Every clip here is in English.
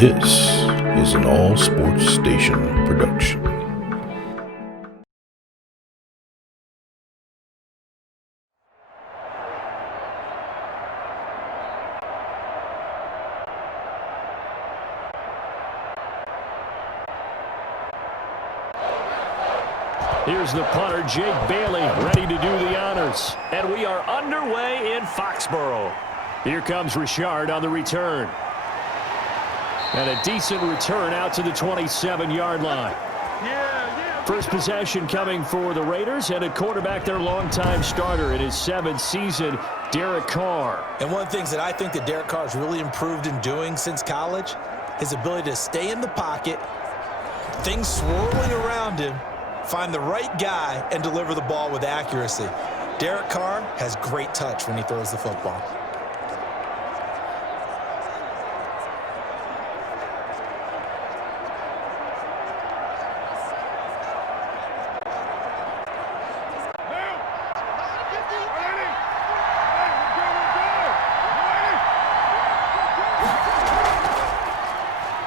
This is an All Sports Station production. Here's the punter, Jake Bailey, ready to do the honors. And we are underway in Foxborough. Here comes Richard on the return. And a decent return out to the 27-yard line. First possession coming for the Raiders, and a quarterback, their longtime starter in his 7th season, Derek Carr. And one of the things that I think that Derek Carr has really improved in doing since college, his ability to stay in the pocket, things swirling around him, find the right guy, and deliver the ball with accuracy. Derek Carr has great touch when he throws the football.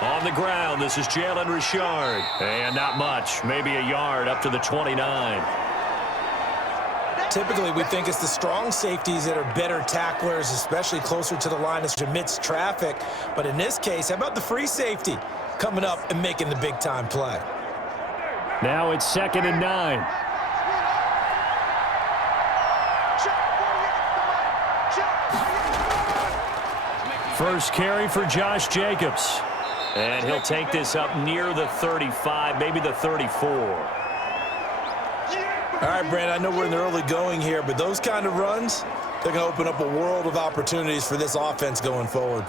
On the ground, this is Jalen Richard. And not much, maybe a yard up to the 29. Typically, we think it's the strong safeties that are better tacklers, especially closer to the line amidst traffic. But in this case, how about the free safety coming up and making the big-time play? Now it's 2nd and 9. First carry for Josh Jacobs. And he'll take this up near the 35, maybe the 34. All right, Brandon, I know we're in the early going here, but those kind of runs, they're going to open up a world of opportunities for this offense going forward.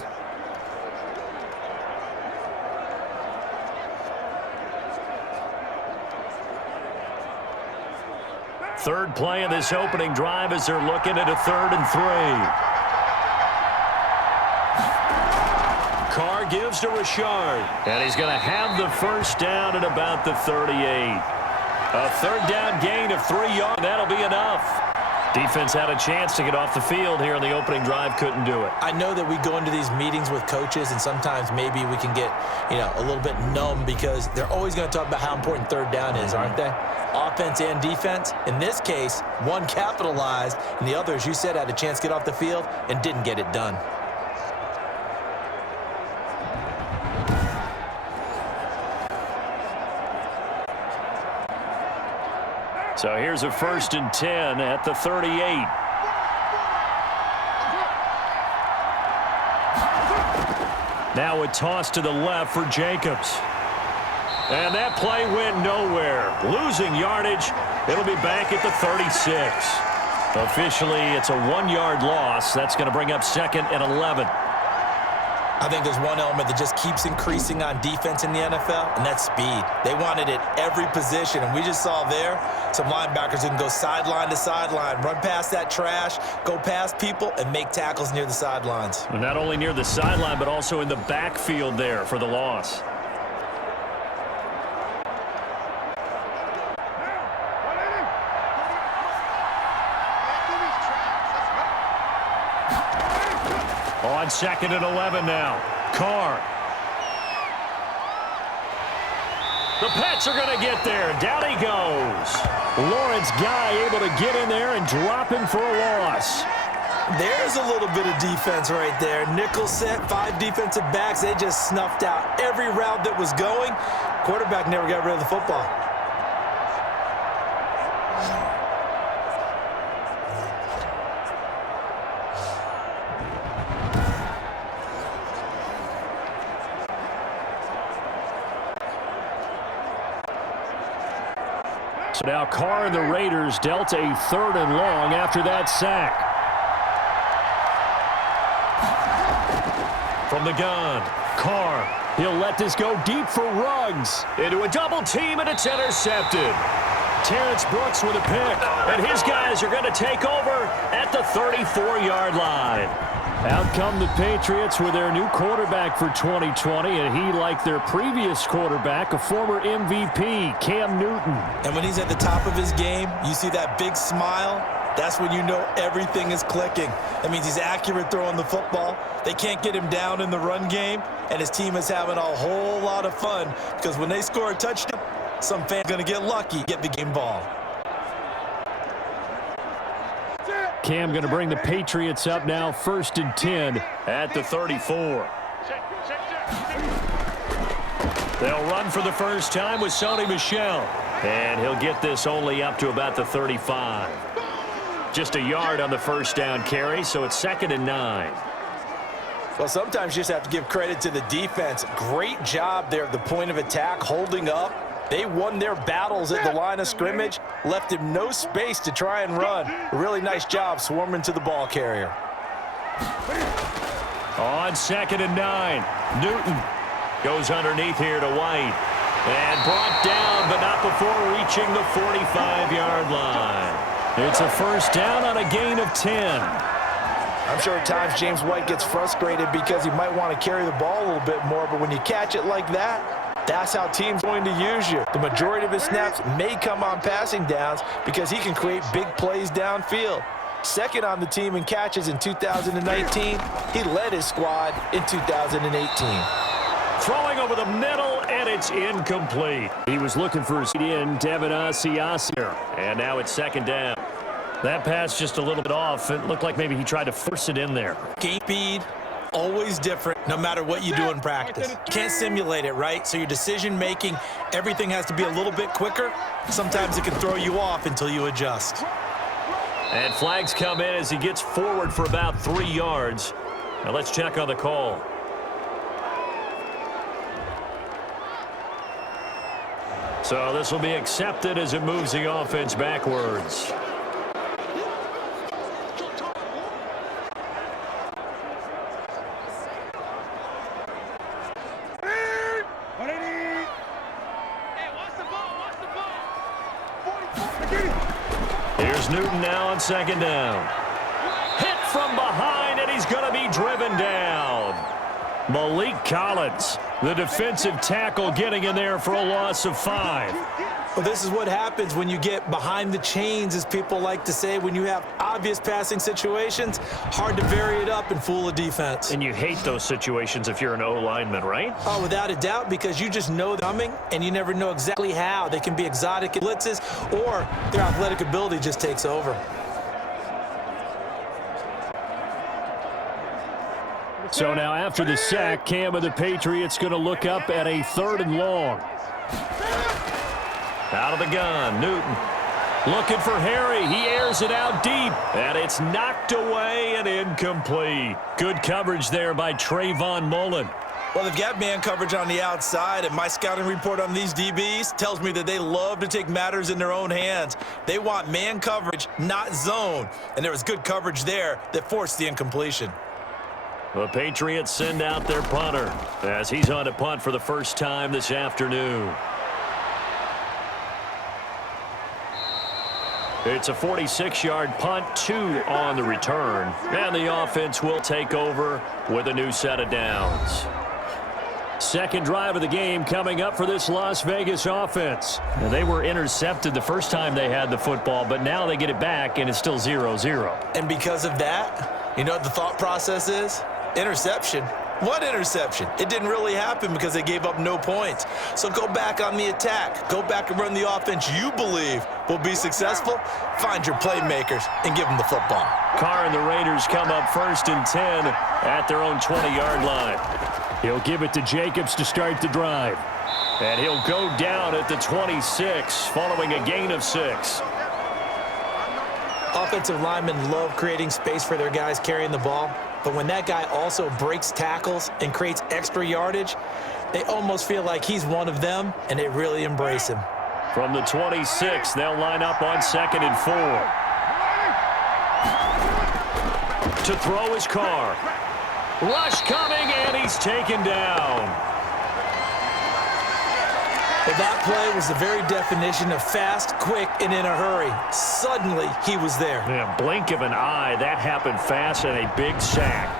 Third play of this opening drive as they're looking at a 3rd and 3. Carr gives to Richard, and he's going to have the first down at about the 38. A 3rd down gain of 3 yards. That'll be enough. Defense had a chance to get off the field here in the opening drive, couldn't do it. I know that we go into these meetings with coaches, and sometimes maybe we can get, a little bit numb because they're always going to talk about how important 3rd down is, aren't they? Offense and defense. In this case, one capitalized, and the other, as you said, had a chance to get off the field and didn't get it done. So here's a 1st and 10 at the 38. Now a toss to the left for Jacobs. And that play went nowhere. Losing yardage. It'll be back at the 36. Officially, it's a 1-yard loss. That's going to bring up 2nd and 11. I think there's one element that just keeps increasing on defense in the NFL, and that's speed. They want it at every position, and we just saw there some linebackers who can go sideline to sideline, run past that trash, go past people, and make tackles near the sidelines. And not only near the sideline, but also in the backfield there for the loss. On 2nd and 11 now. Carr. The Pats are going to get there. Down he goes. Lawrence Guy able to get in there and drop him for a loss. There's a little bit of defense right there. Nickel set, 5 defensive backs. They just snuffed out every route that was going. Quarterback never got rid of the football. So now Carr and the Raiders dealt a 3rd and long after that sack. From the gun, Carr. He'll let this go deep for Ruggs. Into a double team, and it's intercepted. Terrence Brooks with a pick, and his guys are going to take over at the 34-yard line. Out come the Patriots with their new quarterback for 2020, and he, like their previous quarterback, a former MVP, Cam Newton. And when he's at the top of his game, you see that big smile, That's when you know everything is clicking. That means he's accurate throwing the football. They can't get him down in the run game, and his team is having a whole lot of fun because when they score a touchdown, some fan's going to get lucky, get the game ball. Cam going to bring the Patriots up now, 1st and 10 at the 34. They'll run for the first time with Sony Michel, and he'll get this only up to about the 35. Just a yard on the first down carry, so it's 2nd and 9. Well, sometimes you just have to give credit to the defense. Great job there at the point of attack, holding up. They won their battles at the line of scrimmage, left him no space to try and run. A really nice job swarming to the ball carrier. On 2nd and 9, Newton goes underneath here to White. And brought down, but not before reaching the 45-yard line. It's a first down on a gain of 10. I'm sure at times James White gets frustrated because he might want to carry the ball a little bit more, but when you catch it like that, that's how teams are going to use you. The majority of his snaps may come on passing downs because he can create big plays downfield. Second on the team in catches in 2019. He led his squad in 2018. Throwing over the middle, and it's incomplete. He was looking for his in, Devin Asiasi, and now it's 2nd down. That pass just a little bit off. It looked like maybe he tried to force it in there. Game speed, always different no matter what you do in practice. You can't simulate it, right? So your decision-making, everything has to be a little bit quicker. Sometimes it can throw you off until you adjust. And flags come in as he gets forward for about 3 yards. Now let's check on the call. So this will be accepted as it moves the offense backwards. Here's Newton now on 2nd down. Hit from behind, and he's going to be driven down. Malik Collins, the defensive tackle, getting in there for a loss of 5. Well, this is what happens when you get behind the chains, as people like to say. When you have obvious passing situations, hard to vary it up and fool a defense. And you hate those situations if you're an O-lineman, right? Oh, without a doubt, because you just know they're coming, and you never know exactly how. They can be exotic blitzes, or their athletic ability just takes over. So now after the sack, Cam of the Patriots going to look up at a 3rd and long. Out of the gun, Newton looking for Harry. He airs it out deep, and it's knocked away and incomplete. Good coverage there by Trayvon Mullen. Well, they've got man coverage on the outside, and my scouting report on these DBs tells me that they love to take matters in their own hands. They want man coverage, not zone, and there was good coverage there that forced the incompletion. The Patriots send out their punter as he's on to punt for the first time this afternoon. It's a 46-yard punt, 2 on the return, and the offense will take over with a new set of downs. Second drive of the game coming up for this Las Vegas offense. Now, they were intercepted the first time they had the football, but now they get it back, and it's still 0-0. And because of that, you know what the thought process is? Interception. What interception? It didn't really happen because they gave up no points. So go back on the attack. Go back and run the offense you believe will be successful. Find your playmakers and give them the football. Carr and the Raiders come up 1st and 10 at their own 20-yard line. He'll give it to Jacobs to start the drive. And he'll go down at the 26 following a gain of 6. Offensive linemen love creating space for their guys carrying the ball. But when that guy also breaks tackles and creates extra yardage, they almost feel like he's one of them, and they really embrace him. From the 26, they'll line up on 2nd and 4. To throw is Carr. Rush coming, and he's taken down. Well, that play was the very definition of fast, quick, and in a hurry. Suddenly, he was there. Yeah, blink of an eye, that happened fast, and a big sack.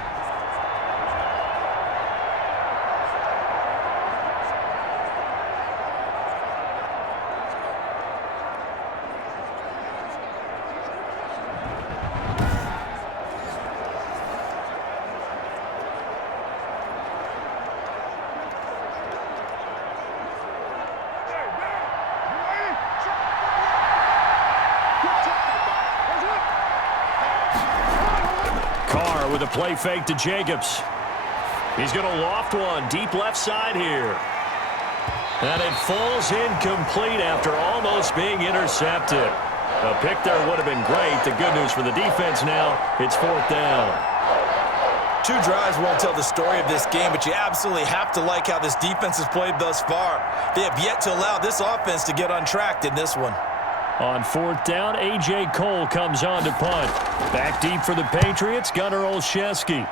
Carr with a play fake to Jacobs. He's going to loft one deep left side here. And it falls incomplete after almost being intercepted. A pick there would have been great. The good news for the defense now, it's 4th down. 2 drives won't tell the story of this game, but you absolutely have to like how this defense has played thus far. They have yet to allow this offense to get untracked in this one. On 4th down, A.J. Cole comes on to punt. Back deep for the Patriots, Gunnar Olszewski.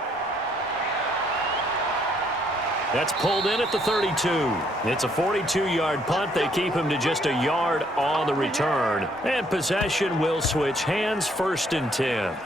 That's pulled in at the 32. It's a 42-yard punt. They keep him to just a yard on the return. And possession will switch hands, 1st and 10.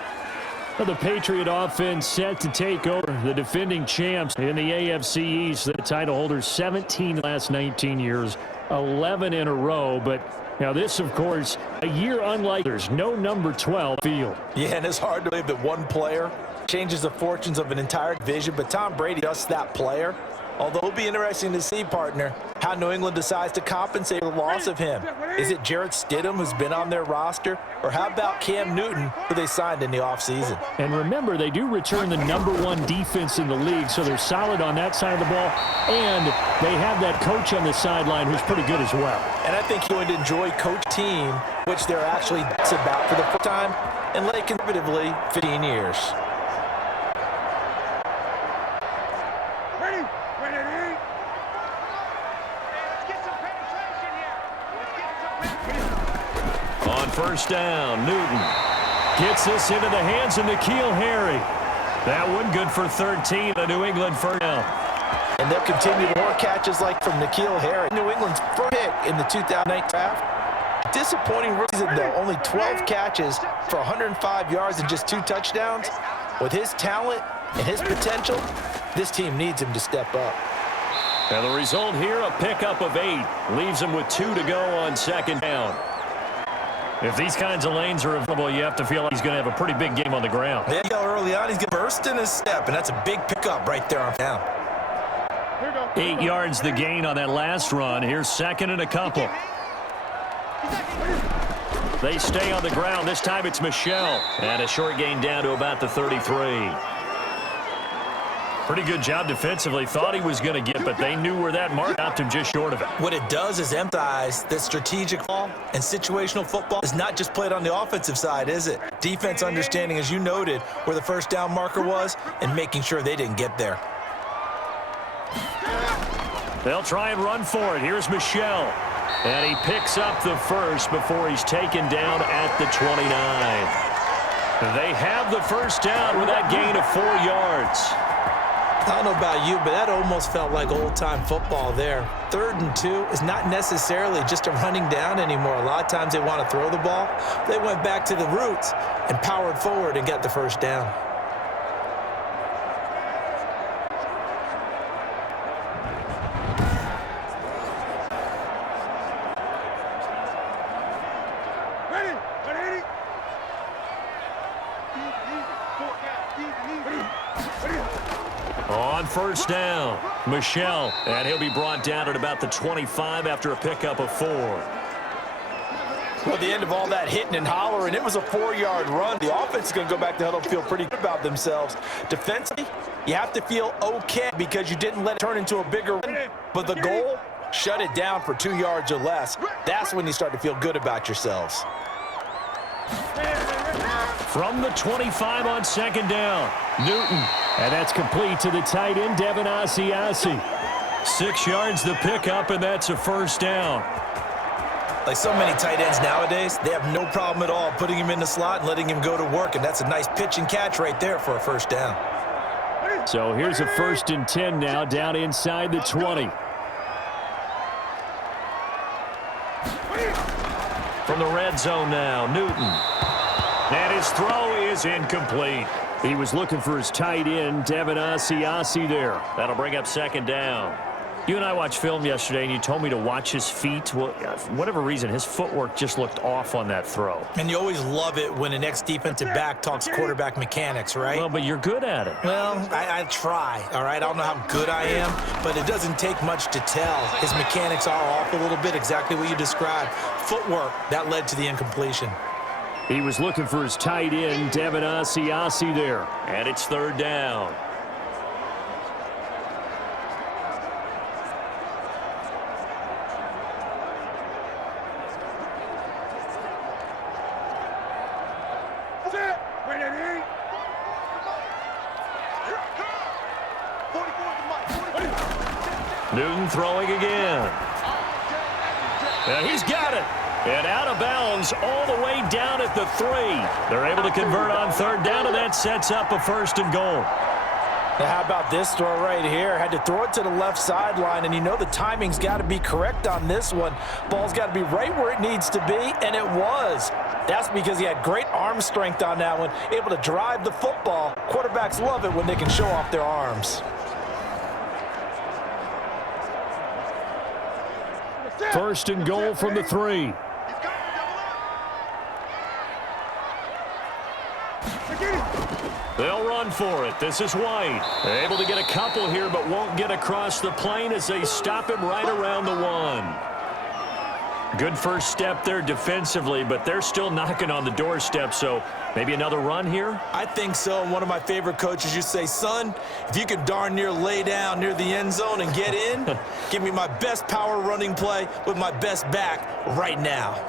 Well, the Patriot offense set to take over the defending champs in the AFC East. The title holders 17 last 19 years, 11 in a row. But now this, of course, a year unlike there's no number 12 field. Yeah, and it's hard to believe that one player changes the fortunes of an entire division, but Tom Brady just that player. Although it'll be interesting to see, partner, how New England decides to compensate for the loss of him. Is it Jarrett Stidham, who's been on their roster? Or how about Cam Newton, who they signed in the offseason? And remember, they do return the number 1 defense in the league, so they're solid on that side of the ball. And they have that coach on the sideline who's pretty good as well. And I think you're going to enjoy coach team, which they're actually about for the first time in late conservatively 15 years. On 1st down, Newton gets this into the hands of N'Keal Harry. That one good for 13, a New England first down. And they'll continue to more catches like from N'Keal Harry. New England's first pick in the 2008 draft. Disappointing season, though. Only 12 catches for 105 yards and just 2 touchdowns. With his talent and his potential, this team needs him to step up. And the result here, a pickup of 8. Leaves him with 2 to go on 2nd down. If these kinds of lanes are available, you have to feel like he's going to have a pretty big game on the ground. Yeah, early on, he's going to burst in his step, and that's a big pickup right there on down. 8 yards the gain on that last run. Here's 2nd and a couple. They stay on the ground. This time it's Michel. And a short gain down to about the 33. Pretty good job defensively. Thought he was going to get, but they knew where that mark stopped him just short of it. What it does is emphasize that strategic football and situational football is not just played on the offensive side, is it? Defense understanding, as you noted, where the 1st down marker was and making sure they didn't get there. They'll try and run for it. Here's Michel. And he picks up the first before he's taken down at the 29. They have the 1st down with that gain of 4 yards. I don't know about you, but that almost felt like old-time football there. 3rd and 2 is not necessarily just a running down anymore. A lot of times they want to throw the ball. They went back to the roots and powered forward and got the 1st down. On 1st down, Michel, and he'll be brought down at about the 25 after a pickup of 4. Well, at the end of all that hitting and hollering, it was a 4-yard run. The offense is going to go back to huddle and feel pretty good about themselves. Defensively, you have to feel okay because you didn't let it turn into a bigger run. But the goal, shut it down for 2 yards or less. That's when you start to feel good about yourselves. From the 25 on 2nd down, Newton. And that's complete to the tight end, Devin Asiasi. 6 yards the pickup, and that's a 1st down. Like so many tight ends nowadays, they have no problem at all putting him in the slot and letting him go to work, and that's a nice pitch and catch right there for a 1st down. So here's a 1st and 10 now, down inside the 20. From the red zone now, Newton. And his throw is incomplete. He was looking for his tight end, Devin Asiasi there. That'll bring up 2nd down. You and I watched film yesterday, and you told me to watch his feet. Well, for whatever reason, his footwork just looked off on that throw. And you always love it when an ex-defensive back talks quarterback mechanics, right? Well, but you're good at it. Well, I try, all right? I don't know how good I am, but it doesn't take much to tell. His mechanics are off a little bit, exactly what you described. Footwork, that led to the incompletion. He was looking for his tight end, Devin Asiasi there. And it's third down. Newton throwing again. And he's got it. And out of bounds all the way down at the 3. They're able to convert on third down, and that sets up a 1st and goal. Now, how about this throw right here? Had to throw it to the left sideline, and you know the timing's got to be correct on this one. Ball's got to be right where it needs to be, and it was. That's because he had great arm strength on that one, able to drive the football. Quarterbacks love it when they can show off their arms. First and goal from the 3. They'll run for it. This is White. They're able to get a couple here, but won't get across the plane as they stop him right around the 1. Good first step there defensively, but they're still knocking on the doorstep, so maybe another run here? I think so. And one of my favorite coaches used to say, son, if you can darn near lay down near the end zone and get in, give me my best power running play with my best back right now.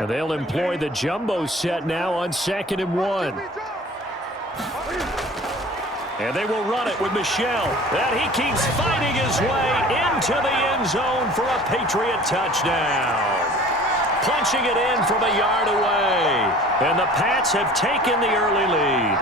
And they'll employ the jumbo set now on 2nd and 1. And they will run it with Michel. And he keeps fighting his way into the end zone for a Patriot touchdown. Punching it in from a yard away. And the Pats have taken the early lead.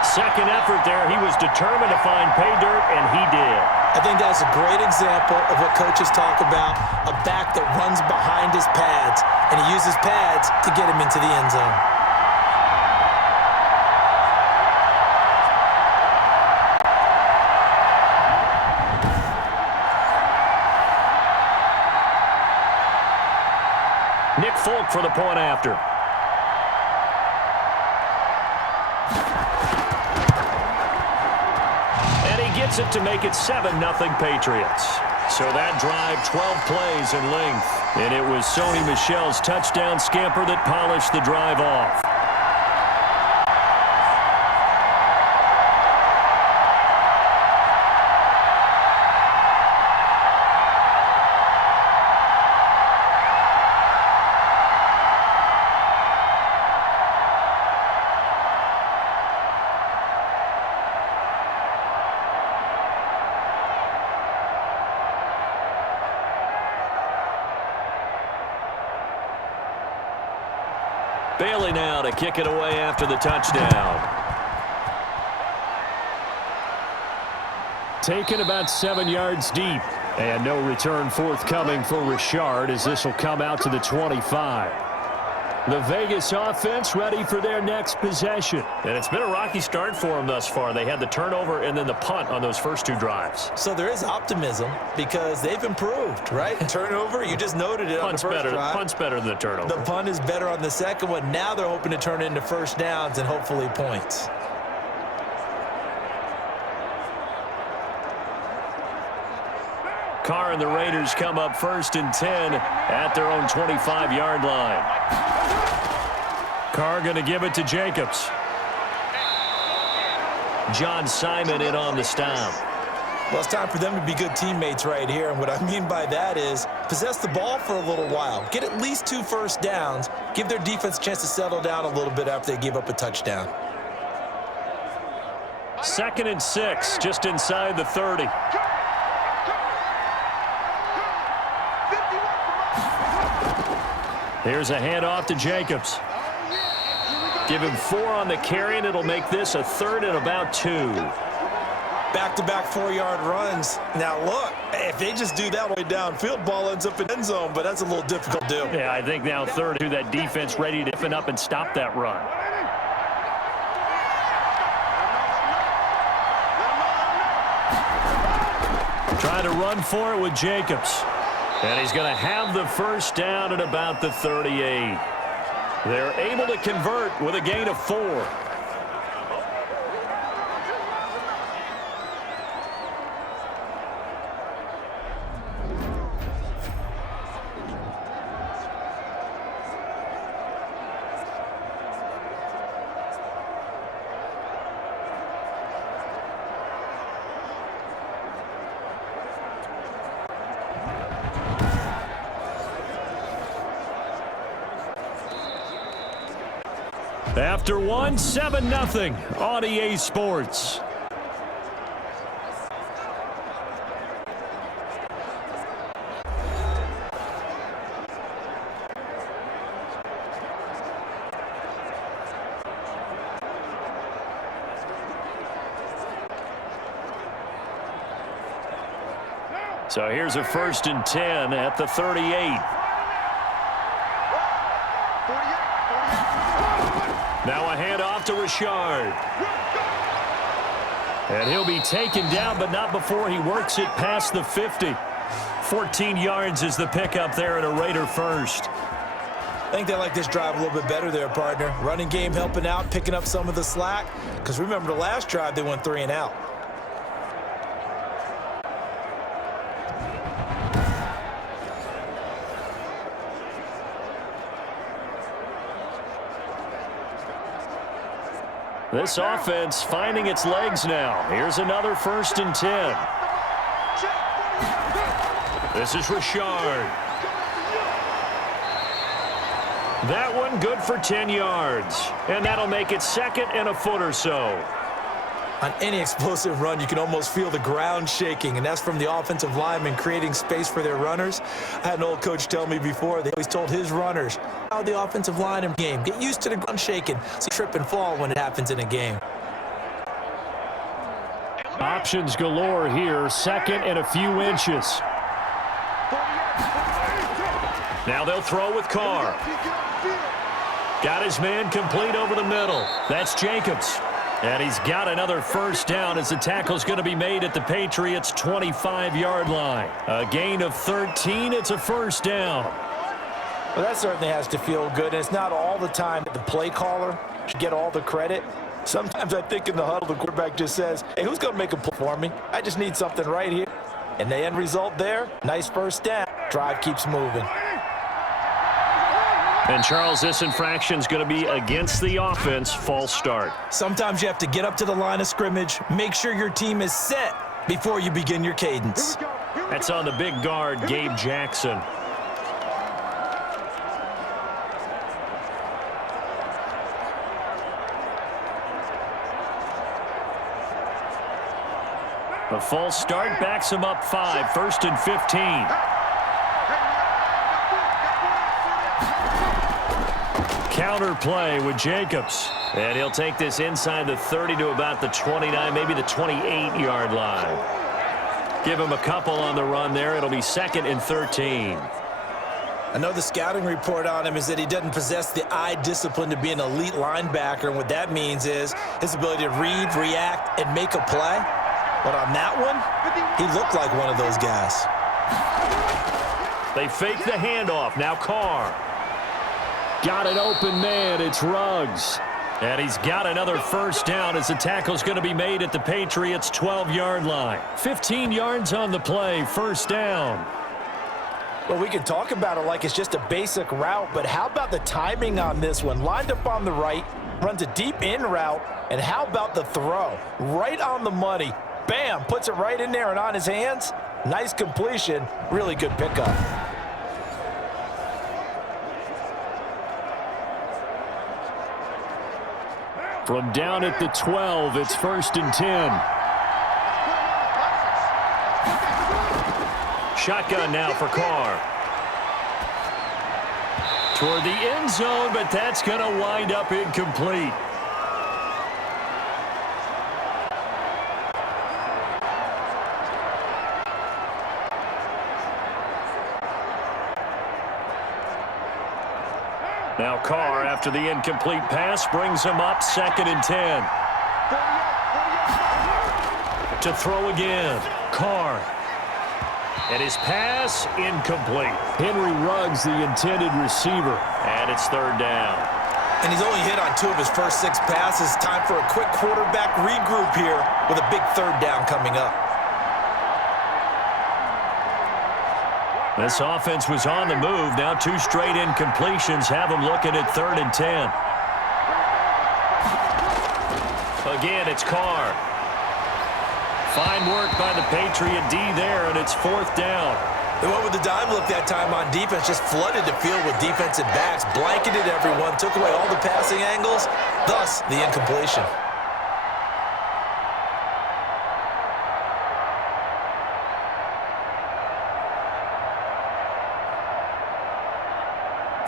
Second effort there. He was determined to find pay dirt, and he did. I think that's a great example of what coaches talk about, a back that runs behind his pads, and he uses pads to get him into the end zone. Nick Folk for the point after. And he gets it to make it 7-0 Patriots. So that drive, 12 plays in length. And it was Sony Michel's touchdown scamper that polished the drive off. Bailey now to kick it away after the touchdown. Taken about 7 yards deep. And no return forthcoming for Richard as this will come out to the 25. The Vegas offense ready for their next possession. And it's been a rocky start for them thus far. They had the turnover and then the punt on those first 2 drives. So there is optimism because they've improved, right? Turnover, you just noted it on the first drive. Punt's better than the turnover. The punt is better on the second one. Now they're hoping to turn it into first downs and hopefully points. Carr and the Raiders come up 1st and 10 at their own 25-yard line. Carr going to give it to Jacobs. John Simon in on the stop. Well, it's time for them to be good teammates right here. And what I mean by that is possess the ball for a little while. Get at least 2 first downs. Give their defense a chance to settle down a little bit after they give up a touchdown. 2nd and 6, just inside the 30. Here's a handoff to Jacobs. Give him 4 on the carry, and it'll make this a 3rd and about 2. Back-to-back 4-yard runs. Now, look, if they just do that way downfield, ball ends up in end zone, but that's a little difficult to do. Yeah, I think now 3rd to that defense ready to open up and stop that run. Trying to run for it with Jacobs. And he's going to have the first down at about the 38. They're able to convert with a gain of 4. After one, 7-0 on EA Sports. So here's a 1st and 10 at the 38. Now a handoff to Richard. And he'll be taken down, but not before he works it past the 50. 14 yards is the pickup there at a Raider first. I think they like this drive a little bit better there, partner. Running game helping out, picking up some of the slack. Because remember the last drive, they went 3 and out. This offense finding its legs now. Here's another 1st and 10. This is Richard. That one good for 10 yards. And that'll make it 2nd and a foot or so. On any explosive run, you can almost feel the ground shaking, and that's from the offensive linemen creating space for their runners. I had an old coach tell me before, they always told his runners, how the offensive line in game, get used to the ground shaking, so you trip and fall when it happens in a game. Options galore here, 2nd and a few inches. Now they'll throw with Carr. Got his man complete over the middle. That's Jacobs. And he's got another 1st down as the tackle's going to be made at the Patriots' 25-yard line. A gain of 13. It's a 1st down. Well, that certainly has to feel good. And it's not all the time that the play caller should get all the credit. Sometimes I think in the huddle, the quarterback just says, hey, who's going to make a play for me? I just need something right here. And the end result there, nice 1st down. Drive keeps moving. And, Charles, this infraction's going to be against the offense. False start. Sometimes you have to get up to the line of scrimmage, make sure your team is set before you begin your cadence. That's on the big guard, Gabe Jackson. The false start backs him up 5, 1st and 15. Counter play with Jacobs. And he'll take this inside the 30 to about the 29, maybe the 28-yard line. Give him a couple on the run there. It'll be 2nd and 13. I know the scouting report on him is that he doesn't possess the eye discipline to be an elite linebacker. And what that means is his ability to read, react, and make a play. But on that one, he looked like one of those guys. They fake the handoff. Now Carr. Got an open man. It's Ruggs. And he's got another 1st down as the tackle's going to be made at the Patriots' 12-yard line. 15 yards on the play. 1st down. Well, we can talk about it like it's just a basic route, but how about the timing on this one? Lined up on the right, runs a deep in route, and how about the throw? Right on the money. Bam, puts it right in there and on his hands. Nice completion. Really good pickup. From down at the 12, it's 1st and 10. Shotgun now for Carr. Toward the end zone, but that's going to wind up incomplete. Now Carr, after the incomplete pass, brings him up 2nd and 10. To throw again. Carr. And his pass, incomplete. Henry Ruggs, the intended receiver. And it's 3rd down. And he's only hit on 2 of his first 6 passes. Time for a quick quarterback regroup here with a big 3rd down coming up. This offense was on the move. Now 2 straight incompletions have them looking at 3rd and 10. Again, it's Carr. Fine work by the Patriot D there, and it's 4th down. They went with the dime look that time on defense, just flooded the field with defensive backs, blanketed everyone, took away all the passing angles, thus the incompletion.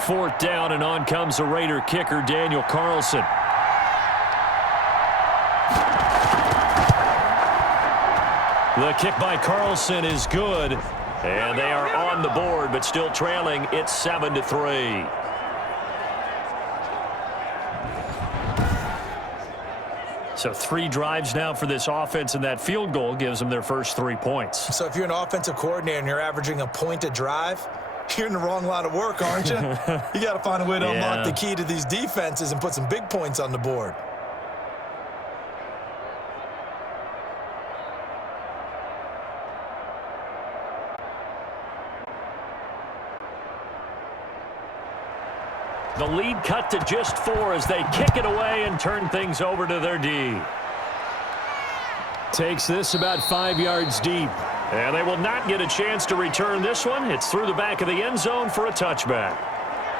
Fourth down, and on comes the Raider kicker, Daniel Carlson. The kick by Carlson is good, and they are on the board, but still trailing. It's 7-3. So 3 drives now for this offense, and that field goal gives them their first 3 points. So if you're an offensive coordinator and you're averaging a point a drive, you're in the wrong line of work, aren't you? You got to find a way to unlock the key to these defenses and put some big points on the board. The lead cut to just 4 as they kick it away and turn things over to their D. Takes this about 5 yards deep. And they will not get a chance to return this one. It's through the back of the end zone for a touchback.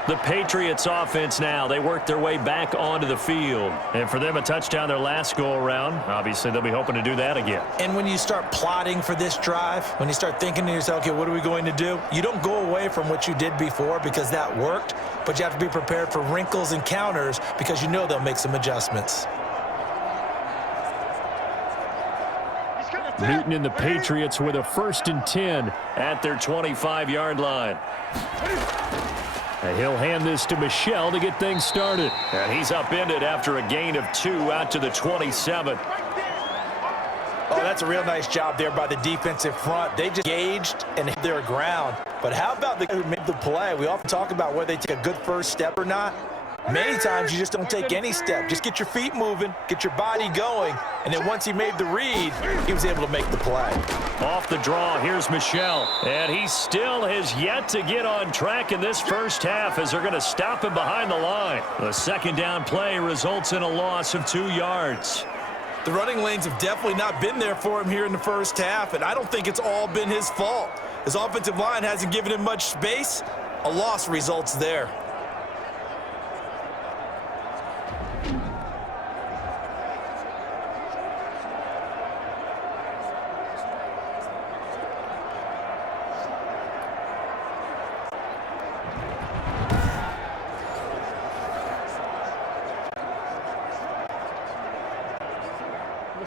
The Patriots offense now, they work their way back onto the field. And for them, a touchdown their last go-around. Obviously, they'll be hoping to do that again. And when you start plotting for this drive, when you start thinking to yourself, okay, what are we going to do? You don't go away from what you did before because that worked, but you have to be prepared for wrinkles and counters because you know they'll make some adjustments. Newton and the Patriots with a 1st and 10 at their 25-yard line. And he'll hand this to Michel to get things started. And he's upended after a gain of 2 out to the 27. Oh, that's a real nice job there by the defensive front. They just gauged and hit their ground. But how about the guy who made the play? We often talk about whether they take a good first step or not. Many times you just don't take any step. Just get your feet moving, get your body going, and then once he made the read, he was able to make the play. Off the draw, here's Michel. And he still has yet to get on track in this first half as they're going to stop him behind the line. The 2nd down play results in a loss of 2 yards. The running lanes have definitely not been there for him here in the first half, and I don't think it's all been his fault. His offensive line hasn't given him much space. A loss results there.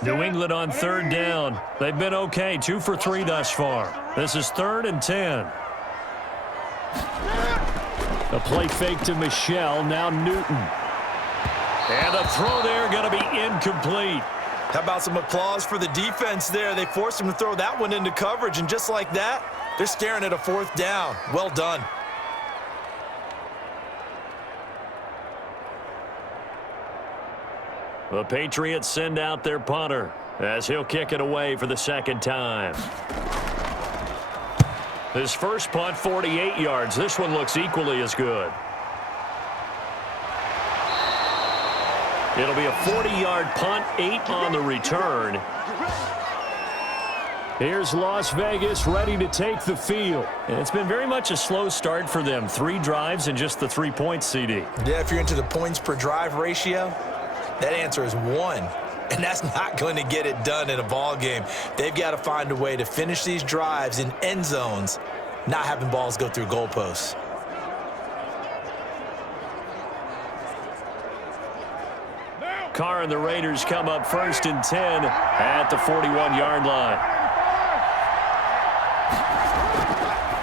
New England on 3rd down. They've been okay, 2 for 3 thus far. This is 3rd and 10. A play fake to Michel, now Newton. And the throw there going to be incomplete. How about some applause for the defense there? They forced him to throw that one into coverage, and just like that, they're staring at a 4th down. Well done. The Patriots send out their punter as he'll kick it away for the 2nd time. His first punt, 48 yards. This one looks equally as good. It'll be a 40-yard punt, 8 on the return. Here's Las Vegas ready to take the field. And it's been very much a slow start for them. 3 drives and just the 3 points, CD. Yeah, if you're into the points per drive ratio, that answer is 1. And that's not going to get it done in a ball game. They've got to find a way to finish these drives in end zones, not having balls go through goalposts. Carr and the Raiders come up 1st and 10 at the 41-yard line.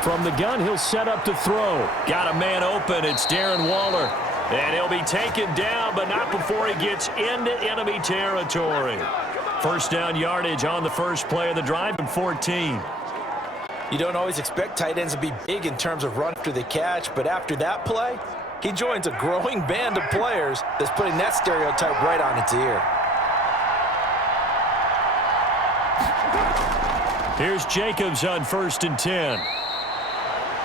From the gun, he'll set up to throw. Got a man open. It's Darren Waller. And he'll be taken down, but not before he gets into enemy territory. 1st down yardage on the first play of the drive and 14. You don't always expect tight ends to be big in terms of run after the catch, but after that play, he joins a growing band of players that's putting that stereotype right on its ear. Here's Jacobs on 1st and 10.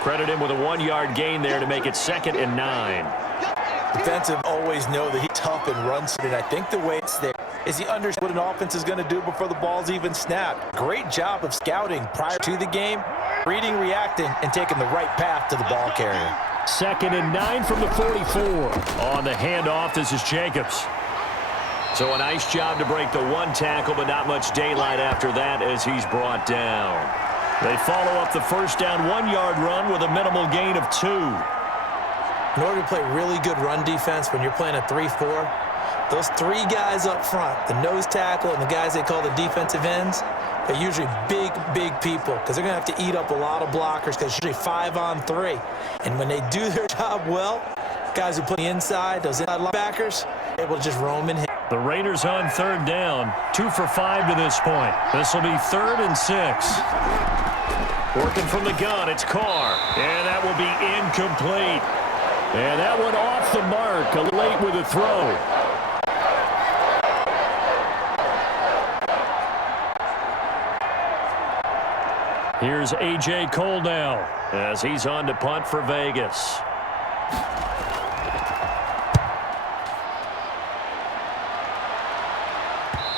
Credit him with a 1-yard gain there to make it 2nd and 9. Defensive always know that he's tough and runs it, and I think the way it's there is he understands what an offense is going to do before the ball's even snapped. Great job of scouting prior to the game. reading, reacting, and taking the right path to the ball carrier. 2nd and 9 from the 44. On the handoff, this is Jacobs. So a nice job to break the one tackle, but not much daylight after that as he's brought down. They follow up the first down 1-yard run with a minimal gain of 2. In order to play really good run defense when you're playing a 3-4, those 3 guys up front, the nose tackle and the guys they call the defensive ends, they're usually big, big people because they're going to have to eat up a lot of blockers because it's usually 5-on-3. And when they do their job well, guys who play inside, those inside linebackers, are able to just roam and hit. The Raiders on 3rd down, 2 for 5 to this point. This will be 3rd and 6. Working from the gun, it's Carr, and that will be incomplete. And that one off the mark, late with a throw. Here's A.J. Cole now as he's on to punt for Vegas.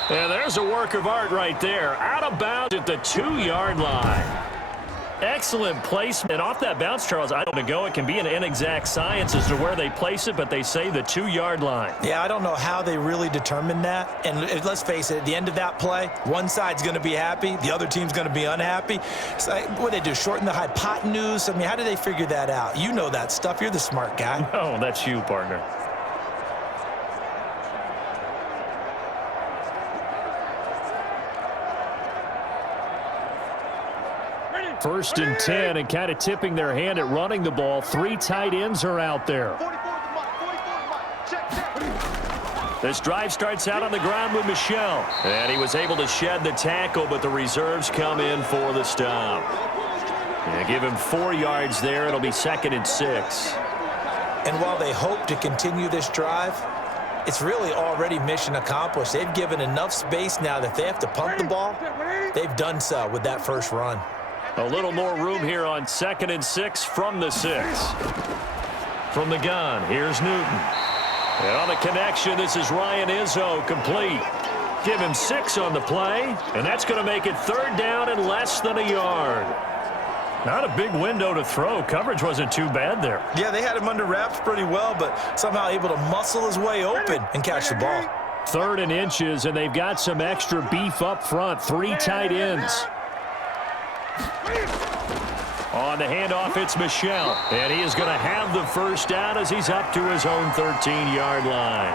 And there's a work of art right there. Out of bounds at the 2-yard line. Excellent placement. Off that bounce, Charles, I don't know, go. It can be an inexact science as to where they place it, but they say the 2-yard line. Yeah, I don't know how they really determine that. And let's face it, at the end of that play, one side's going to be happy, the other team's going to be unhappy. It's like, what do they do, shorten the hypotenuse? I mean, how do they figure that out? You know that stuff. You're the smart guy. No, that's you, partner. 1st and 10, and kind of tipping their hand at running the ball. 3 tight ends are out there. This drive starts out on the ground with Michel. And he was able to shed the tackle, but the reserves come in for the stop. And give him 4 yards there. It'll be 2nd and 6. And while they hope to continue this drive, it's really already mission accomplished. They've given enough space now that if they have to punt the ball, they've done so with that first run. A little more room here on 2nd and 6 from the 6. From the gun, here's Newton. And on the connection, this is Ryan Izzo, complete. Give him 6 on the play, and that's going to make it 3rd down and less than a yard. Not a big window to throw. Coverage wasn't too bad there. Yeah, they had him under wraps pretty well, but somehow able to muscle his way open and catch the ball. 3rd and inches, and they've got some extra beef up front. 3 tight ends. On the handoff, it's Michel. And he is going to have the first down as he's up to his own 13-yard line.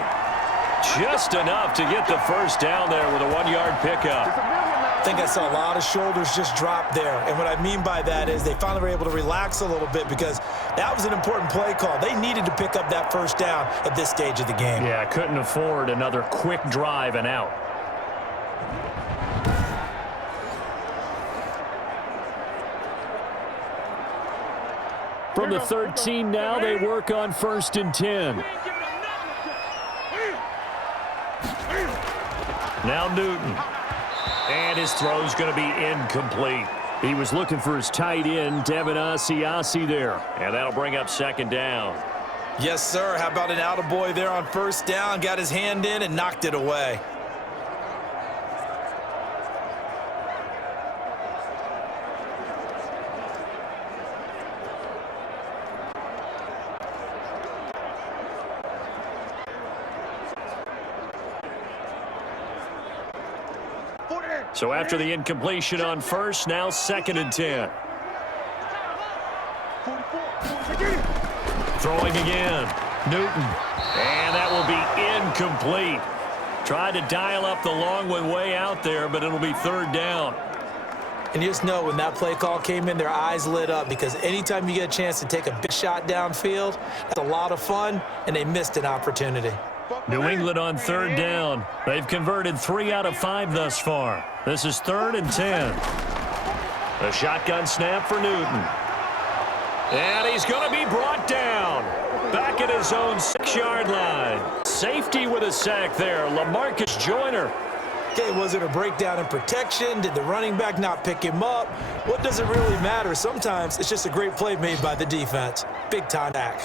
Just enough to get the first down there with a 1-yard pickup. I think I saw a lot of shoulders just drop there. And what I mean by that is they finally were able to relax a little bit because that was an important play call. They needed to pick up that first down at this stage of the game. Yeah, couldn't afford another quick drive and out. From the 13 now, they work on 1st and 10. Now Newton. And his throw's going to be incomplete. He was looking for his tight end, Devin Asiasi there. And that'll bring up 2nd down. Yes, sir. How about an attaboy there on 1st down? Got his hand in and knocked it away. So after the incompletion on 1st, now 2nd and 10. Throwing again. Newton. And that will be incomplete. Tried to dial up the long one way out there, but it'll be 3rd down. And you just know when that play call came in, their eyes lit up because anytime you get a chance to take a big shot downfield, that's a lot of fun, and they missed an opportunity. New England on 3rd down. They've converted 3 out of 5 thus far. This is 3rd and 10. A shotgun snap for Newton. And he's going to be brought down. Back at his own 6-yard line. Safety with a sack there. LaMarcus Joyner. Okay, was it a breakdown in protection? Did the running back not pick him up? What does it really matter? Sometimes it's just a great play made by the defense. Big time back.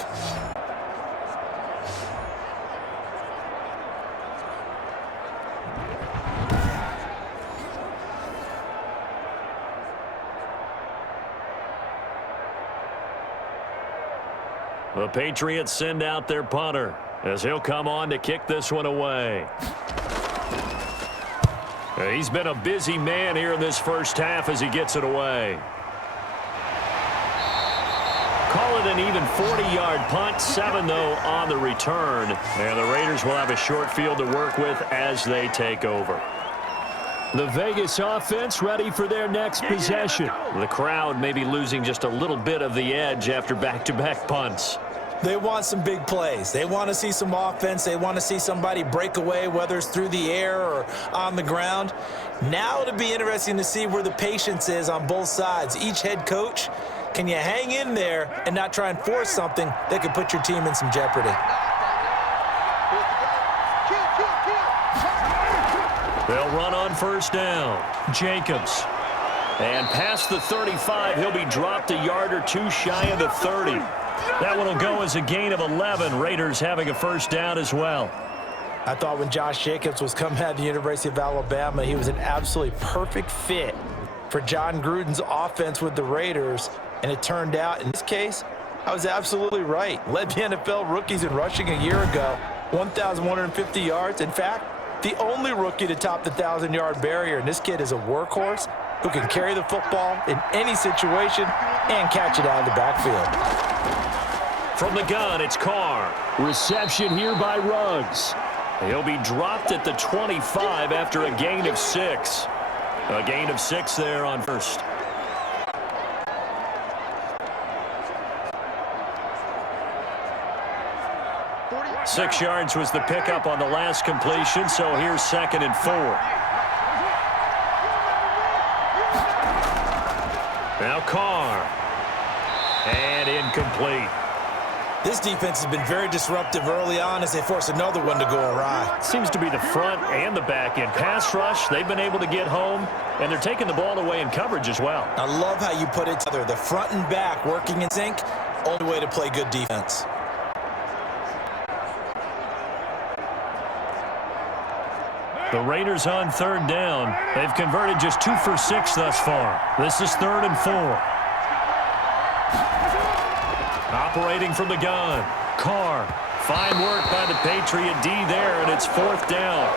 The Patriots send out their punter as he'll come on to kick this one away. He's been a busy man here in this first half as he gets it away. Call it an even 40-yard punt, 7 though on the return. And the Raiders will have a short field to work with as they take over. The Vegas offense ready for their next possession. The crowd may be losing just a little bit of the edge after back-to-back punts. They want some big plays. They want to see some offense. They want to see somebody break away, whether it's through the air or on the ground. Now it'll be interesting to see where the patience is on both sides. Each head coach, can you hang in there and not try and force something that could put your team in some jeopardy? They'll run on first down. Jacobs. And past the 35, he'll be dropped a yard or two shy of the 30. That one will go as a gain of 11. Raiders having a first down as well. I thought when Josh Jacobs was coming out of the University of Alabama, he was an absolutely perfect fit for John Gruden's offense with the Raiders. And it turned out, in this case, I was absolutely right. Led the NFL rookies in rushing a year ago, 1,150 yards. In fact, the only rookie to top the 1,000-yard barrier. And this kid is a workhorse who can carry the football in any situation and catch it out of the backfield. From the gun, it's Carr. Reception here by Ruggs. He'll be dropped at the 25 after a gain of 6. A gain of 6 there on first. Six yards was the pickup on the last completion, so here's 2nd and 4. Now Carr. And incomplete. This defense has been very disruptive early on as they force another one to go awry. Seems to be the front and the back end. Pass rush, they've been able to get home, and they're taking the ball away in coverage as well. I love how you put it together. The front and back working in sync, only way to play good defense. The Raiders on 3rd down. They've converted just 2 for 6 thus far. This is 3rd and 4. Operating from the gun. Carr. Fine work by the Patriot D there, and it's 4th down.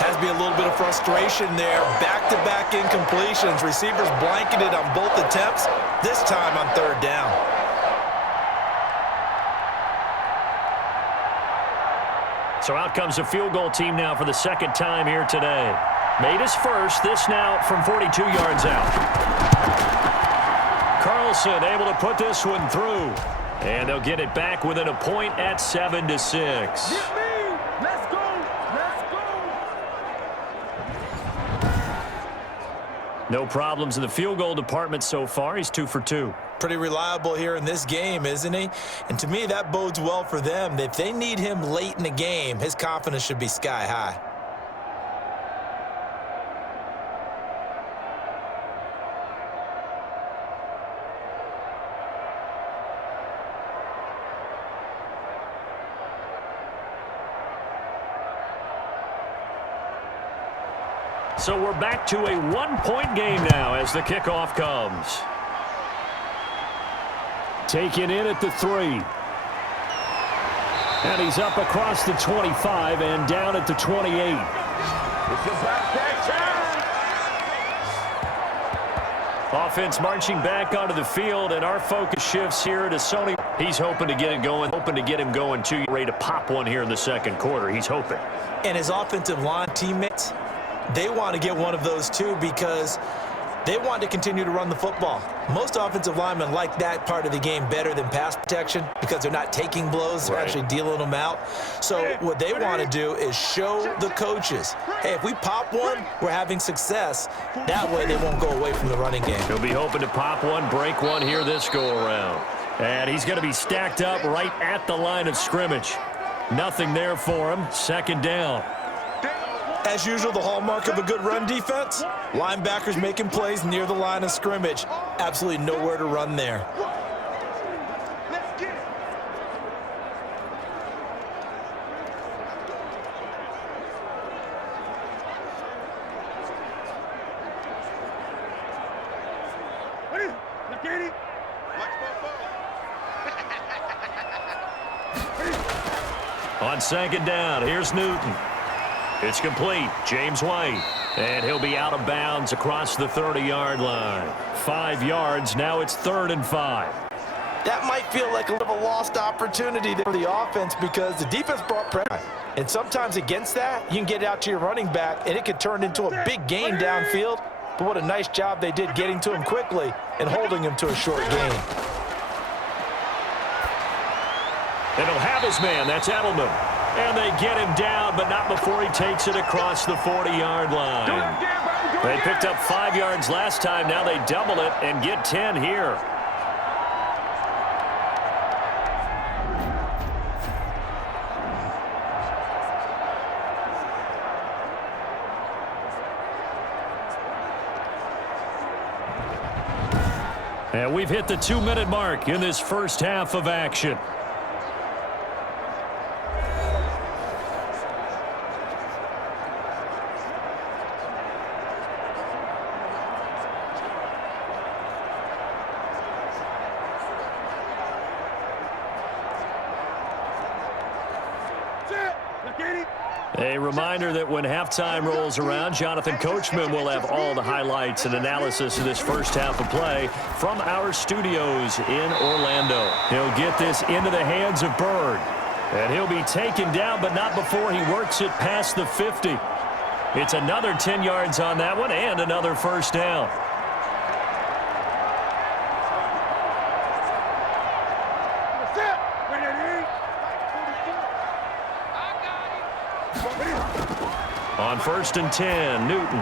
Has to be a little bit of frustration there. Back-to-back incompletions. Receivers blanketed on both attempts, this time on 3rd down. So out comes a field goal team now for the 2nd time here today. Made his first, this now from 42 yards out. Carlson able to put this one through. And they'll get it back within a point at 7-6. Let's go. Let's go. No problems in the field goal department so far. He's 2 for 2. Pretty reliable here in this game, isn't he? And to me, that bodes well for them. If they need him late in the game, his confidence should be sky high. So we're back to a 1-point game now as the kickoff comes. Taken in at the 3. And he's up across the 25 and down at the 28. Offense marching back onto the field, and our focus shifts here to Sony. He's hoping to get it going, hoping to get him going too. Ready to pop one here in the 2nd quarter. He's hoping. And his offensive line teammates, they want to get one of those too because they want to continue to run the football. Most offensive linemen like that part of the game better than pass protection because they're not taking blows, they're actually dealing them out. So what they want to do is show the coaches, hey, if we pop one, we're having success. That way they won't go away from the running game. He'll be hoping to pop one, break one here this go-around. And he's going to be stacked up right at the line of scrimmage. Nothing there for him. 2nd down. As usual, the hallmark of a good run defense, linebackers making plays near the line of scrimmage. Absolutely nowhere to run there. On second down, here's Newton. It's complete. James White. And he'll be out of bounds across the 30-yard line. 5 yards. Now it's 3rd and 5. That might feel like a little lost opportunity for the offense because the defense brought pressure. And sometimes against that, you can get out to your running back, and it can turn into a big gain downfield. But what a nice job they did getting to him quickly and holding him to a short gain. And he'll have his man. That's Edelman. And they get him down, but not before he takes it across the 40-yard line. They picked up 5 yards last time. Now they double it and get 10 here. And we've hit the 2-minute mark in this first half of action. A reminder that when halftime rolls around, Jonathan Coachman will have all the highlights and analysis of this first half of play from our studios in Orlando. He'll get this into the hands of Bird. And he'll be taken down, but not before he works it past the 50. It's another 10 yards on that one and another first down. On 1st and 10, Newton.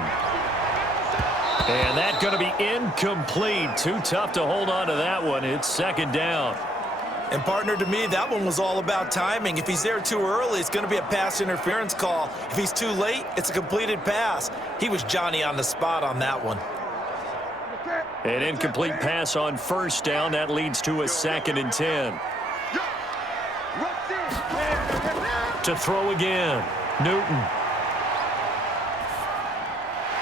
And that's going to be incomplete. Too tough to hold on to that one. It's 2nd down. And, partner, to me, that one was all about timing. If he's there too early, it's going to be a pass interference call. If he's too late, it's a completed pass. He was Johnny on the spot on that one. An incomplete pass on 1st down. That leads to a 2nd and 10. To throw again, Newton.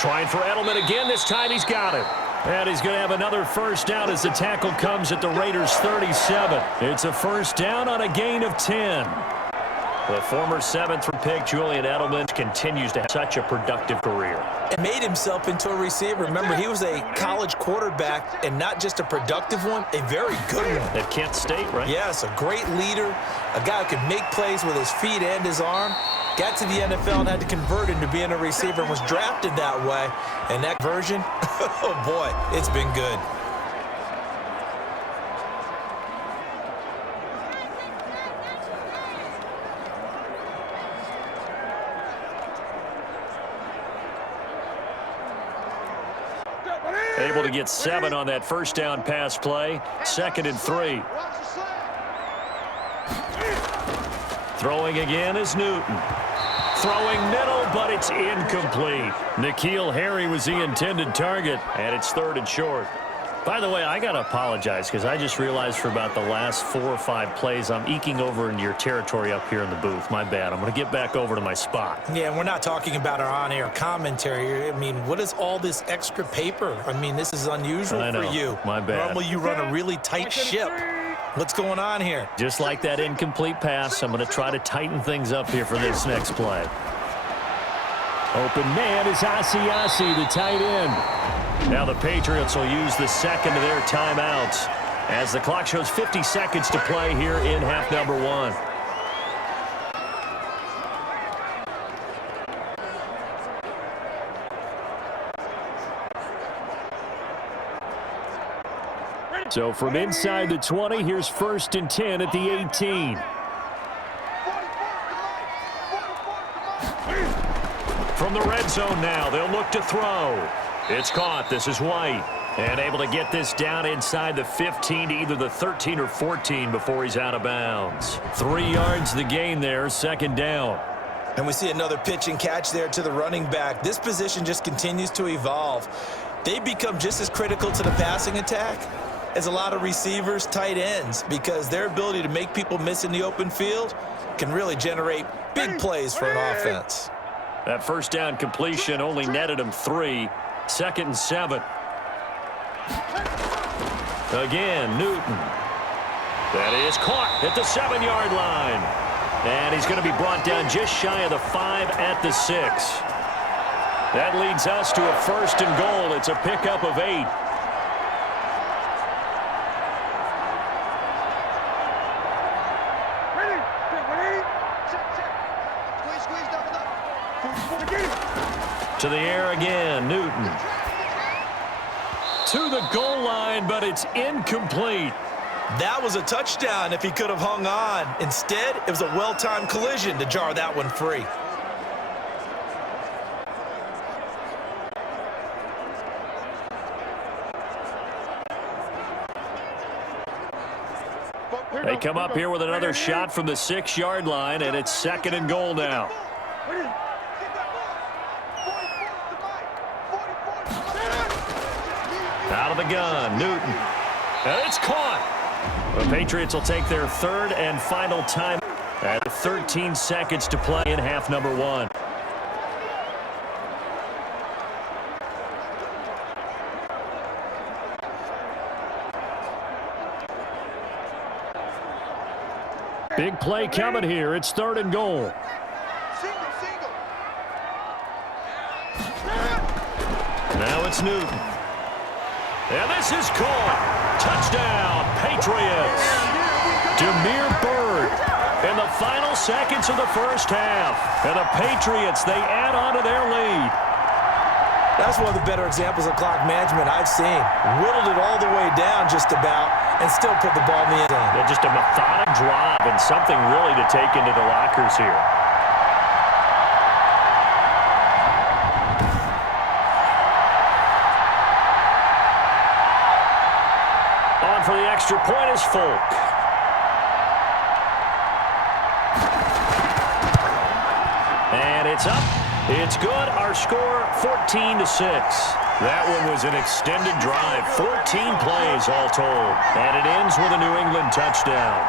Trying for Edelman again. This time he's got it. And he's going to have another first down as the tackle comes at the Raiders' 37. It's a first down on a gain of 10. The former 7th-round pick, Julian Edelman, continues to have such a productive career. And made himself into a receiver. Remember, he was a college quarterback, and not just a productive one, a very good one. At Kent State, right? Yes, a great leader, a guy who could make plays with his feet and his arm. Got to the NFL and had to convert into being a receiver and was drafted that way. And that version, oh boy, it's been good. Able to get 7 on that first down pass play. 2nd and 3. Throwing again is Newton. Throwing middle, but it's incomplete. N'Keal Harry was the intended target, and it's 3rd and short. By the way, I got to apologize because I just realized for about the last 4 or 5 plays, I'm eking over into your territory up here in the booth. My bad. I'm going to get back over to my spot. Yeah, we're not talking about our on-air commentary. I mean, what is all this extra paper? I mean, this is unusual for you. My bad. Normally you run a really tight ship. What's going on here? Just like that incomplete pass, I'm going to try to tighten things up here for this next play. Open man is Asiasi, the tight end. Now the Patriots will use the 2nd of their timeouts as the clock shows 50 seconds to play here in half number 1. So from inside the 20, here's 1st and 10 at the 18. From the red zone now, they'll look to throw. It's caught. This is White. And able to get this down inside the 15 to either the 13 or 14 before he's out of bounds. 3 yards the gain there, 2nd down. And we see another pitch and catch there to the running back. This position just continues to evolve. They become just as critical to the passing attack as a lot of receivers, tight ends, because their ability to make people miss in the open field can really generate big plays for an offense. That first down completion only netted him 3. 2nd and 7. Again, Newton. That is caught at the 7-yard line. And he's going to be brought down just shy of the 5 at the 6. That leads us to a 1st and goal. It's a pickup of 8. To the air again, Newton. To the goal line, but it's incomplete. That was a touchdown if he could have hung on. Instead, it was a well-timed collision to jar that one free. They come up here with another shot from the 6-yard line, and it's 2nd and goal now. Out of the gun, Newton. And it's caught. The Patriots will take their 3rd and final time at 13 seconds to play in half number 1. Big play coming here. It's 3rd and goal. Now it's Newton. And this is caught. Touchdown, Patriots. Demir Bird in the final seconds of the first half. And the Patriots, they add on to their lead. That's one of the better examples of clock management I've seen. Whittled it all the way down just about and still put the ball in the end zone. Yeah, just a methodic drive and something really to take into the lockers here. On for the extra point is Folk. And it's up. It's good. Our score, 14-6. That one was an extended drive. 14 plays all told. And it ends with a New England touchdown.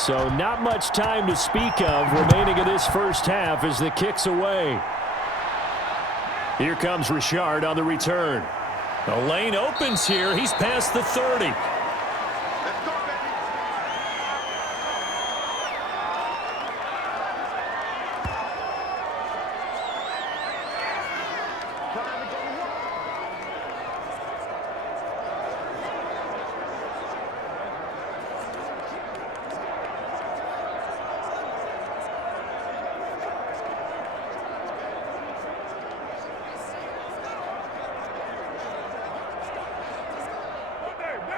So not much time to speak of remaining in this first half as the kick's away. Here comes Richard on the return. The lane opens here. He's past the 30.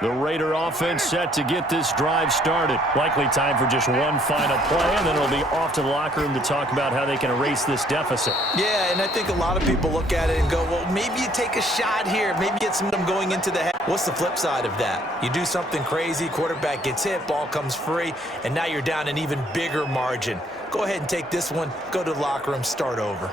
The Raider offense set to get this drive started. Likely time for just one final play, and then it'll be off to the locker room to talk about how they can erase this deficit. Yeah, and I think a lot of people look at it and go, well, maybe you take a shot here. Maybe get some of them going into the head. What's the flip side of that? You do something crazy, quarterback gets hit, ball comes free, and now you're down an even bigger margin. Go ahead and take this one, go to the locker room, start over.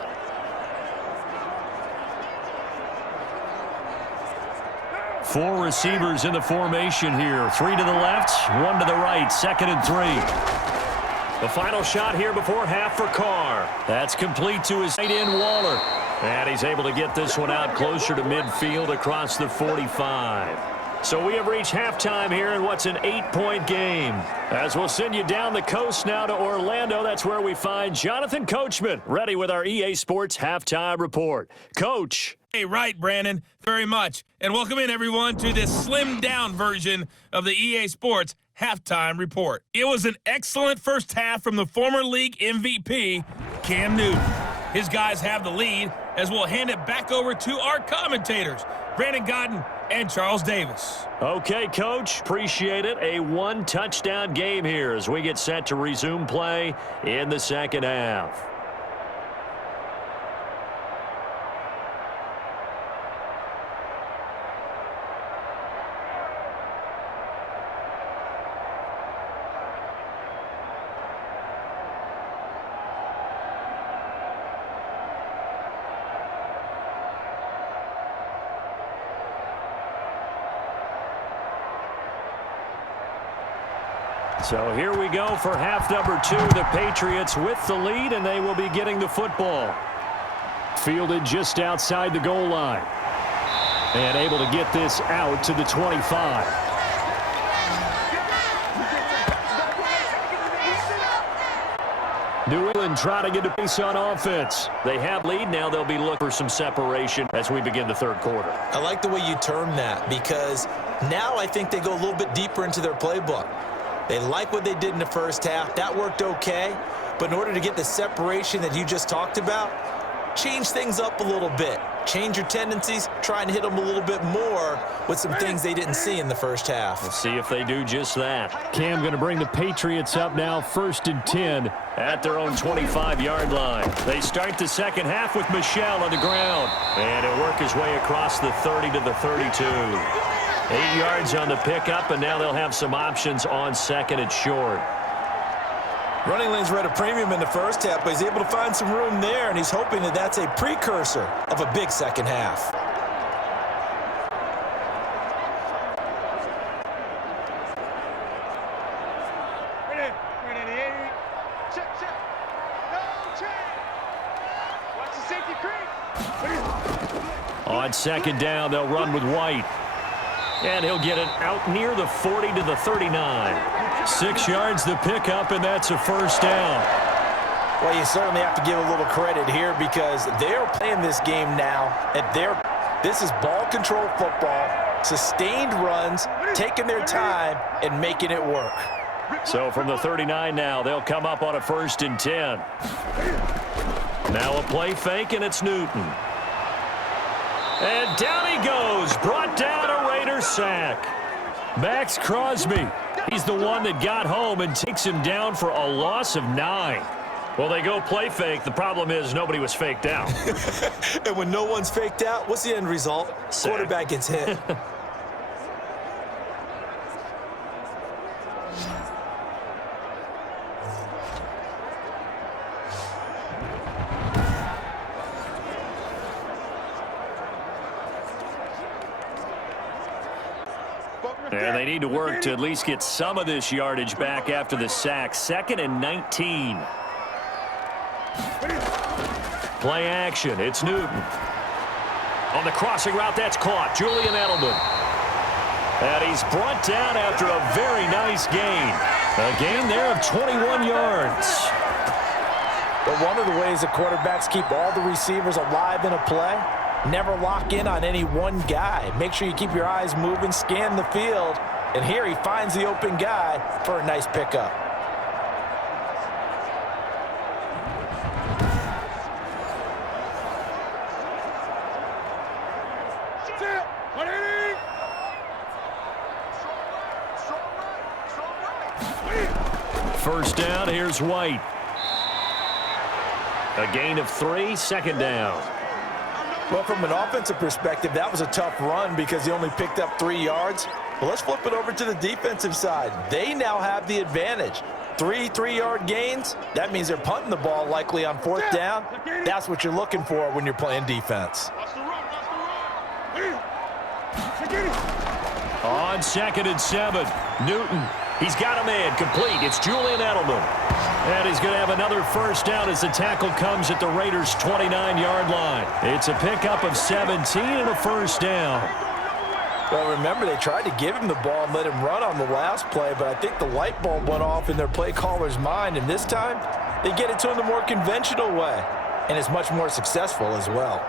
Four receivers in the formation here. 3 to the left, 1 to the right. 2nd and 3. The final shot here before half for Carr. That's complete to his tight end, Waller. And he's able to get this one out closer to midfield across the 45. So we have reached halftime here in what's an 8-point game. As we'll send you down the coast now to Orlando, that's where we find Jonathan Coachman, ready with our EA Sports Halftime Report. Coach. Hey, right, Brandon, very much. And welcome in, everyone, to this slimmed-down version of the EA Sports Halftime Report. It was an excellent first half from the former league MVP, Cam Newton. His guys have the lead, as we'll hand it back over to our commentators, Brandon Godden and Charles Davis. Okay, Coach, appreciate it. A one-touchdown game here as we get set to resume play in the second half. So here we go for half number 2. The Patriots with the lead, and they will be getting the football. Fielded just outside the goal line. And able to get this out to the 25. New England trying to get a piece on offense. They have lead. Now they'll be looking for some separation as we begin the third quarter. I like the way you term that because now I think they go a little bit deeper into their playbook. They like what they did in the first half. That worked okay. But in order to get the separation that you just talked about, change things up a little bit. Change your tendencies. Try and hit them a little bit more with some things they didn't see in the first half. We'll see if they do just that. Cam going to bring the Patriots up now, 1st and 10 at their own 25-yard line. They start the second half with Michel on the ground. And he'll work his way across the 30 to the 32. 8 yards on the pickup, and now they'll have some options on second and short. Running lanes were at a premium in the first half, but he's able to find some room there, and he's hoping that that's a precursor of a big second half. On second down, they'll run with White. And he'll get it out near the 40 to the 39. 6 yards the pickup, and that's a first down. Well, you certainly have to give a little credit here because they're playing this game now. This is ball control football, sustained runs, taking their time, and making it work. So from the 39 now, they'll come up on a 1st and 10. Now a play fake, and it's Newton. And down he goes, brought down a Raider sack. Max Crosby, he's the one that got home and takes him down for a loss of 9. Well, they go play fake. The problem is nobody was faked out. And when no one's faked out, what's the end result? Sack. Quarterback gets hit. And they need to work to at least get some of this yardage back after the sack. 2nd and 19. Play action. It's Newton. On the crossing route, that's caught. Julian Edelman. And he's brought down after a very nice gain. A gain there of 21 yards. But one of the ways the quarterbacks keep all the receivers alive in a play, never lock in on any one guy. Make sure you keep your eyes moving, scan the field, and here he finds the open guy for a nice pickup. First down, here's White. A gain of 3, 2nd down. Well, from an offensive perspective, that was a tough run because he only picked up 3 yards. Well, let's flip it over to the defensive side. They now have the advantage. 3 3-yard gains, that means they're punting the ball likely on 4th down. That's what you're looking for when you're playing defense. On 2nd and 7, Newton. He's got a man complete. It's Julian Edelman. And he's going to have another first down as the tackle comes at the Raiders' 29-yard line. It's a pickup of 17 and a first down. Well, remember, they tried to give him the ball and let him run on the last play, but I think the light bulb went off in their play caller's mind, and this time they get it to him the more conventional way, and it's much more successful as well.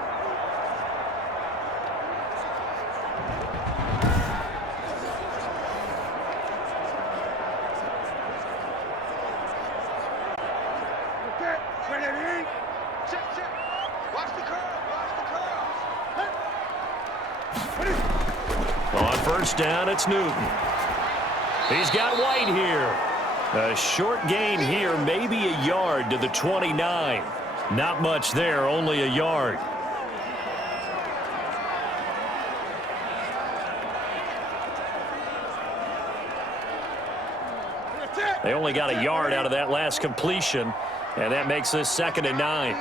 On first down, it's Newton. He's got White here. A short gain here, maybe a yard to the 29. Not much there, only a yard. They only got a yard out of that last completion, and that makes this 2nd and 9.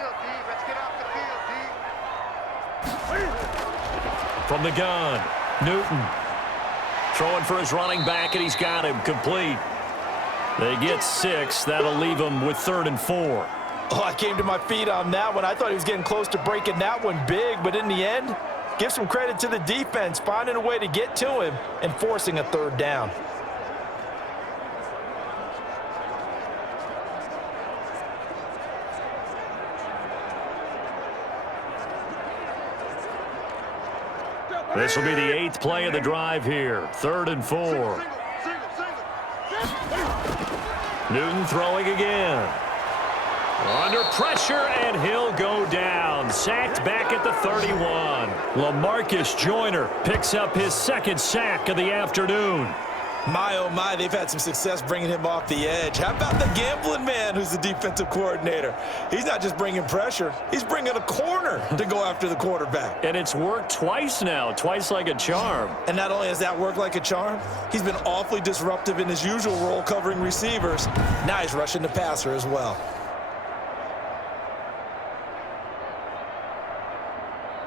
From the gun, Newton throwing for his running back, and he's got him complete. They get 6. That'll leave them with 3rd and 4. Oh, I came to my feet on that one. I thought he was getting close to breaking that one big, but in the end, give some credit to the defense, finding a way to get to him and forcing a 3rd down. This will be the 8th play of the drive here. 3rd and 4. Newton throwing again. Under pressure, and he'll go down. Sacked back at the 31. LaMarcus Joyner picks up his 2nd sack of the afternoon. My, oh my, they've had some success bringing him off the edge. How about the gambling man who's the defensive coordinator? He's not just bringing pressure. He's bringing a corner to go after the quarterback. And it's worked twice now, twice like a charm. And not only has that worked like a charm, he's been awfully disruptive in his usual role covering receivers. Now he's rushing the passer as well.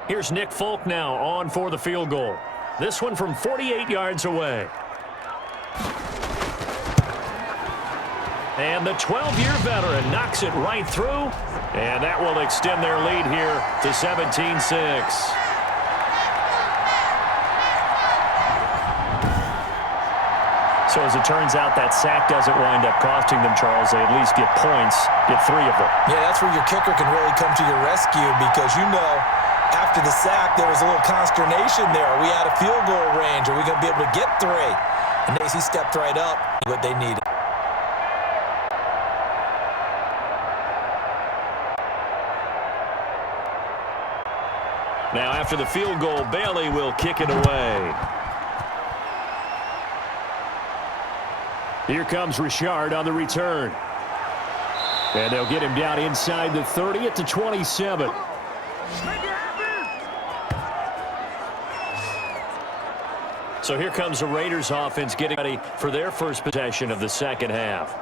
Here's Nick Folk now on for the field goal. This one from 48 yards away. And the 12-year veteran knocks it right through. And that will extend their lead here to 17-6. So as it turns out, that sack doesn't wind up costing them, Charles. They at least get points, get 3 of them. Yeah, that's where your kicker can really come to your rescue because you know after the sack there was a little consternation there. Are we out of field goal range? Are we going to be able to get 3? And he stepped right up, what they needed. Now after the field goal, Bailey will kick it away. Here comes Richard on the return. And they'll get him down inside the 30 at the 27. So here comes the Raiders offense getting ready for their first possession of the second half.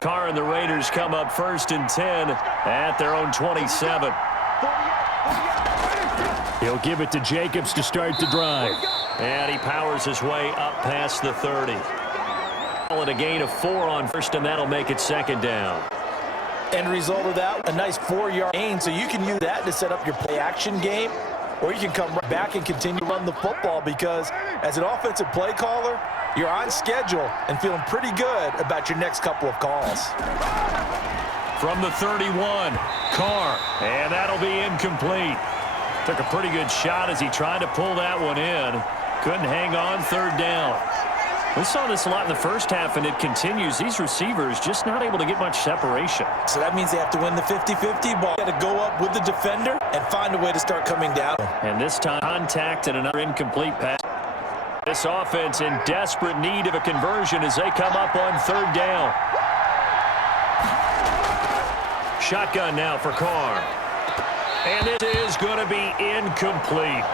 Carr and the Raiders come up 1st and 10 at their own 27. He'll give it to Jacobs to start the drive. And he powers his way up past the 30. And a gain of 4 on 1st, and that'll make it 2nd down. End result of that, a nice 4-yard gain, so you can use that to set up your play-action game, or you can come right back and continue to run the football because as an offensive play caller, you're on schedule and feeling pretty good about your next couple of calls. From the 31, Carr, and that'll be incomplete. Took a pretty good shot as he tried to pull that one in. Couldn't hang on, 3rd down. We saw this a lot in the first half, and it continues. These receivers just not able to get much separation. So that means they have to win the 50-50 ball. Got to go up with the defender and find a way to start coming down. And this time, contact and another incomplete pass. This offense in desperate need of a conversion as they come up on 3rd down. Shotgun now for Carr. And it is going to be incomplete.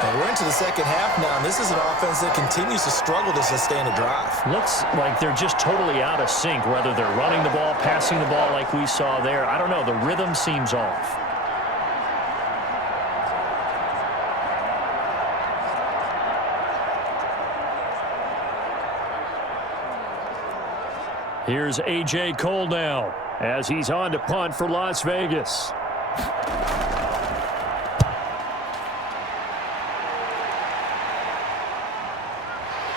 And we're into the second half now, and this is an offense that continues to struggle to sustain a drive. Looks like they're just totally out of sync, whether they're running the ball, passing the ball like we saw there. I don't know. The rhythm seems off. Here's A.J. Cole now as he's on to punt for Las Vegas.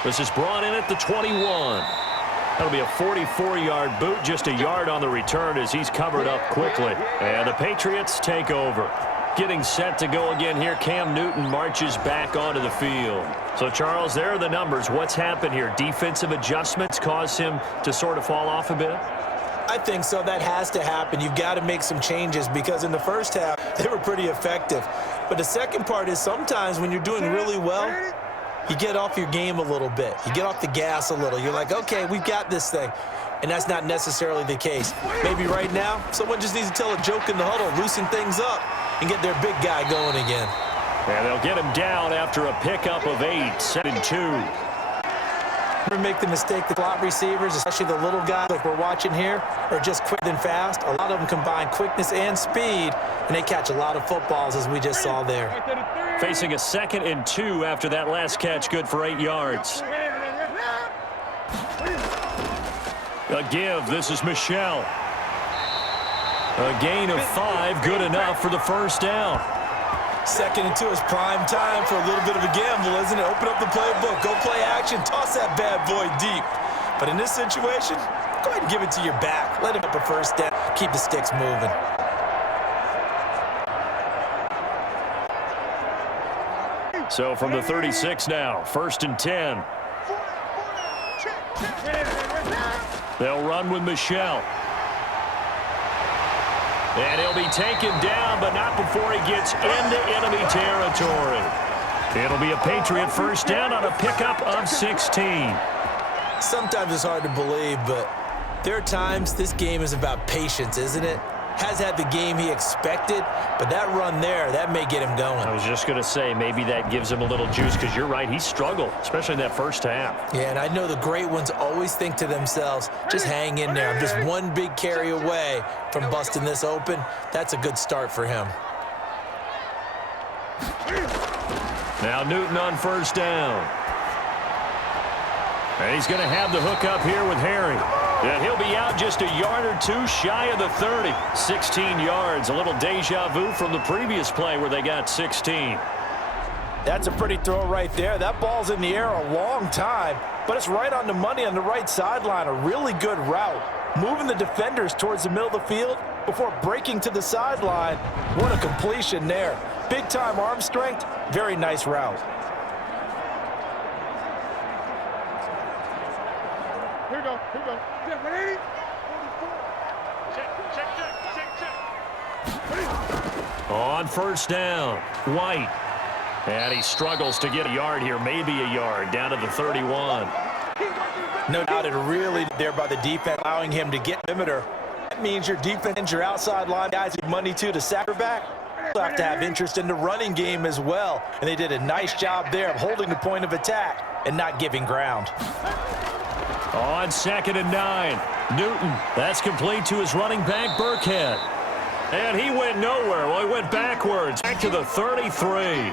This is brought in at the 21. That'll be a 44-yard boot, just a yard on the return as he's covered up quickly. And the Patriots take over. Getting set to go again here, Cam Newton marches back onto the field. So, Charles, there are the numbers. What's happened here? Defensive adjustments caused him to sort of fall off a bit? I think so. That has to happen. You've got to make some changes because in the first half, they were pretty effective. But the second part is sometimes when you're doing really well, you get off your game a little bit. You get off the gas a little. You're like, okay, we've got this thing. And that's not necessarily the case. Maybe right now, someone just needs to tell a joke in the huddle, loosen things up, and get their big guy going again. And they'll get him down after a pickup of 8, 7-2. Never make the mistake the slot receivers, especially the little guys like we're watching here, are just quicker than fast. A lot of them combine quickness and speed, and they catch a lot of footballs, as we just saw there. Facing a 2nd and 2 after that last catch, good for 8 yards. A give, this is Michelle. A gain of 5, good enough for the first down. 2nd and 2 is prime time for a little bit of a gamble, isn't it? Open up the playbook, go play action, toss that bad boy deep. But in this situation, go ahead and give it to your back. Let him up a first down, keep the sticks moving. So from the 36 now, 1st and 10. They'll run with Michelle. And he'll be taken down, but not before he gets into enemy territory. It'll be a Patriot first down on a pickup of 16. Sometimes it's hard to believe, but there are times this game is about patience, isn't it? Has had the game he expected, but that run there, that may get him going. I was just going to say, maybe that gives him a little juice, because you're right, he struggled, especially in that first half. Yeah, and I know the great ones always think to themselves, just hang in there. I'm just one big carry away from busting this open. That's a good start for him. Now Newton on first down. And he's going to have the hook up here with Harry. And he'll be out just a yard or two shy of the 30. 16 yards, a little deja vu from the previous play where they got 16. That's a pretty throw right there. That ball's in the air a long time, but it's right on the money on the right sideline. A really good route. Moving the defenders towards the middle of the field before breaking to the sideline. What a completion there. Big-time arm strength. Very nice route. Here we go. Here we go. Yeah, 180. Check. On first down, White. And he struggles to get a yard here, maybe a yard, down to the 31. No doubt it really there by the defense, allowing him to get perimeter. That means your defense, your outside line guys have money to sack her back. You have to have interest in the running game as well. And they did a nice job there of holding the point of attack and not giving ground. On 2nd and 9, Newton. That's complete to his running back, Burkhead. And he went nowhere. Well, he went backwards, back to the 33.